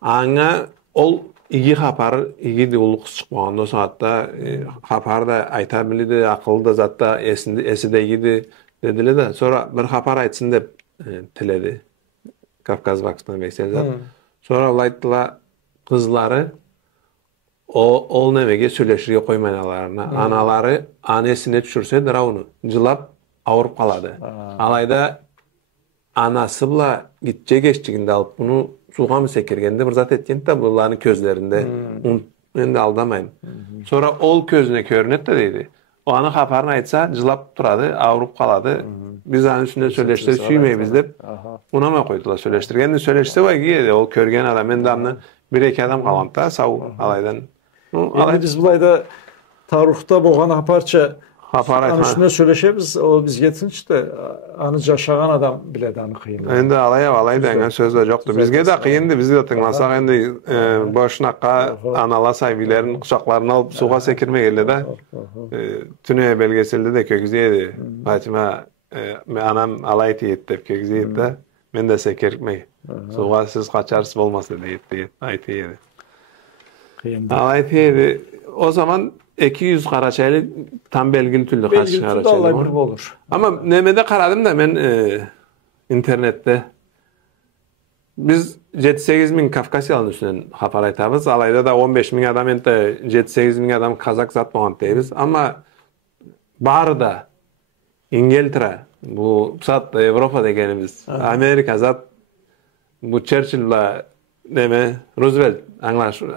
Ana ol igi hapar, igi diuluk çıkmağında o saatte hapar da aytabilidi, akıllı da zatta esi de iyiydi dediler de. Sonra bir hapar aytsın dep tiledi. Kafkaz Bakıstan Veysel'den. Sonra ayttılar kızları ol nemege söyleşirge koymanalarına. Anaları anesine düşürse Drav'unu cılap avrup kaladı. Alayda anası bula gitçe geçtiğinde alıp bunu suğa mı sekirgende bir zat etken de bunların közlerinde. Ben de aldamayın. Sonra ol közüne körünet de deydi. O anı haparını aytsa cılap duradı, avrup kaladı. Biz anın üstünde söyleştir süymeyiz deyip buna mı koydular söyleştirgen de söyleşti var ki ol körgen adam endamlı bir iki adam kalantta savu alaydan. Biz bulayda Tarıhta boğan haparça Hapar Anı aytma. üstüne söyleşebiz, o biz getinç de anı yaşagan adam bile de anı kıyın. Endi alay deňen söz de jokdu. Bizge de kıyındy, biz de tıňlasak endi boşnakka anala saýbylaryň kuçaklaryna alyp suga sekirme geldi de. Tüne belgeselde de kögüzeydi. Fatima anam alay diýip dep kögüzeydi de. Men de sekirmey. Suga siz kaçarsız bolmasa diýip aýtýdy. Kıyın. Alay diýdi. O zaman 200 Karaçaylı tam belgili türlü kaç Belki Karaçaylı Allah var. bir olur. Ama nemede karadım da ben internette biz 7-8 bin Kafkasyalı'nın üstünden hapar aytabız. Alayda da 15 bin adam ente 7-8 bin adam Kazak zat boğan deyiz. Ama bari da İngiltere, bu zat Avrupa degenimiz, Amerika zat bu Churchill'la neme Roosevelt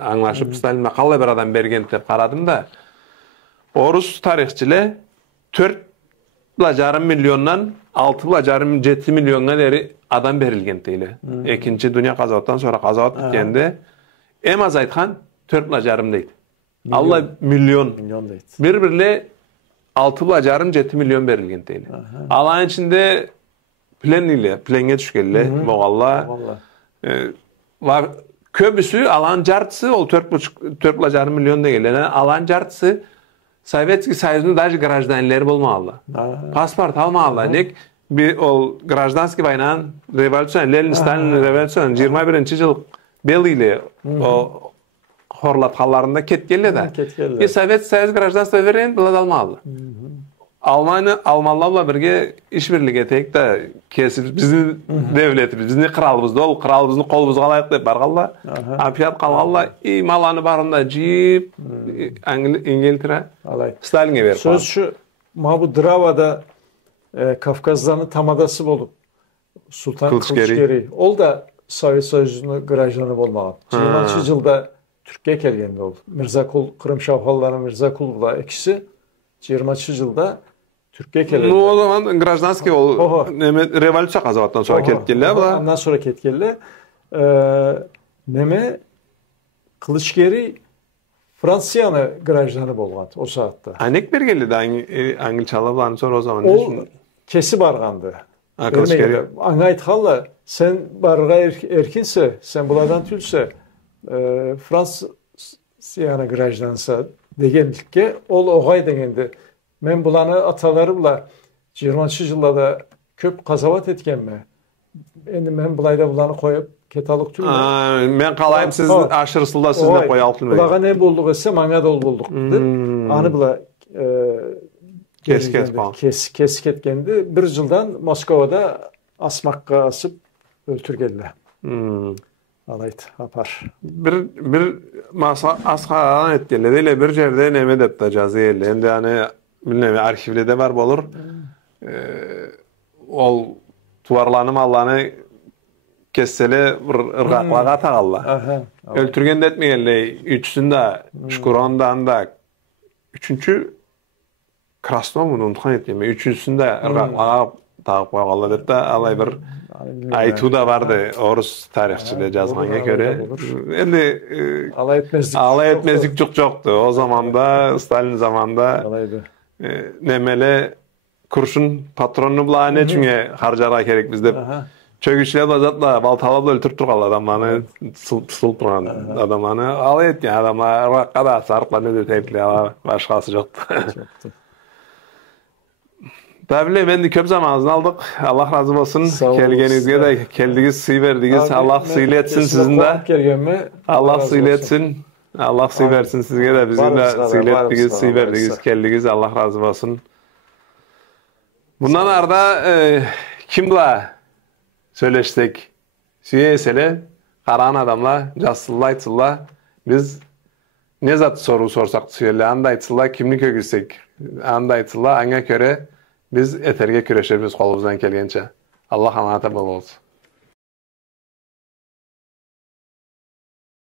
anlaşıp Stalin'e kalla bir adam bergen dep karadım da Orus tarihçiler 4,5 milyondan 6,5-7 milyonga deri adam berilgen deýli. Ekinci Dünya gazawatdan sonra gazawat bitgende em az aýtgan 4,5 deýdi. Allah milyon Milyon deyit. bir-birle 6,5-7 milyon berilgen deýli. Alan içinde plenge düşkelle mogalla. Var köbüsü alan jartysı ol 4,5 milyon da gelen alan jartysı Sovetski Soýuzynyň daşy grajdanlary bolmaly. Pasport almaly. Nek bir ol grajdanski baýnan revolýusiýa Lenin Stalin revolýusiýa 21-nji ýyl belili o horlatganlarynda ketgelle de. Sovet Soýuz grajdansyny beren bular almaly. Almanlarla birge işbirlik eteyik de kesip bizni devletimiz, bizni kralыбызды, ol kralыбызны kolubuzga alaýyk dep bargalla. Apiyat kalgalla malany barynda jip İngiltere Stalin'e berip. Söz şu, bu Drava'da Kafkazlar'ın tamadası bolup Sultan Kılıçgeri. Ol da Sovet Soýuzynyň grajdanı bolmagan. 20-nji ýylda Türkiýe kelgende ol. Mirzakul, Kırım şawhallarynın Mirzakul bula ikisi 20-nji ýylda Türkiýe keldi. O zaman grajdanski ol revolýusiýa gazawatdan sonra ketgenler bular. Ondan sonra ketgenler. Neme Kılıçgeri Fransiýany grajdanı bolgan o saatda. Anek bergeli de Anglçalardan sonra o zaman o kesi bargandy. Kılıçgeri. Aňa aýtganda sen barga erkinse, sen bulardan tülse Fransiýany grajdansa degenlikke ol ogay degendi. Men bulanı atalarımla 20-nji ýyllarda köp gazawat etgenme. Endi men bulayda bulanı koyup ketalyk türme. Men kalaýym siz aşırysylda sizde koýalyk türme. Bulaga ne bolduk etse maňa da bolduk. Any bula kesik etgendi. Bir ýyldan Moskovada asmakka asyp öldürgenler. Alayt apar. Bir masa asgaran etgenler. Ele bir jerde neme dep da jazyl. Endi hani bilmem arşivlerde var bolur. Ol tuvarlanyp allany kessele ırgaklara tagalla. Öldürgende etmegenle üçsünde Şukurandan da üçüncü Krasnovyny unutgan etme. Üçüncüsünde ırgaklara tagyp goýganlar dep da alay bir aýtu da bardy. Orus tarihçilere жазganga göre. Endi alay etmezlik jokdu. O zamanda Stalin zamanında nemele kurşun patronunu bula ne çünkü harjara gerek bizde. Çögüşler bazatla baltalabla öldürüp turgan adamlarını tutulup turgan adamlarını alay etken adamlar kada sarıkla ne de tepli başkası joktu. Tabii ben de köp zamanınızı aldık. Allah razı olsun. Kelgenizge de keldigiz, suy berdigiz. Allah suylu etsin sizin de. Allah suylu etsin. Allah suy versin sizge de. Bizim de suylu ettigiz, suy berdigiz, keldigiz. Allah razı olsun. Bundan arda kimla söyleştik? Süye esele, karan adamla, jassylla aytsylla. Biz ne zat soru sorsak süýele, anda aytsylla, kimlik ögüsek, anda aytsylla, aňa köre biz eterge küreşebiz kolumuzdan kelgençe. Allah amanata bol olsun.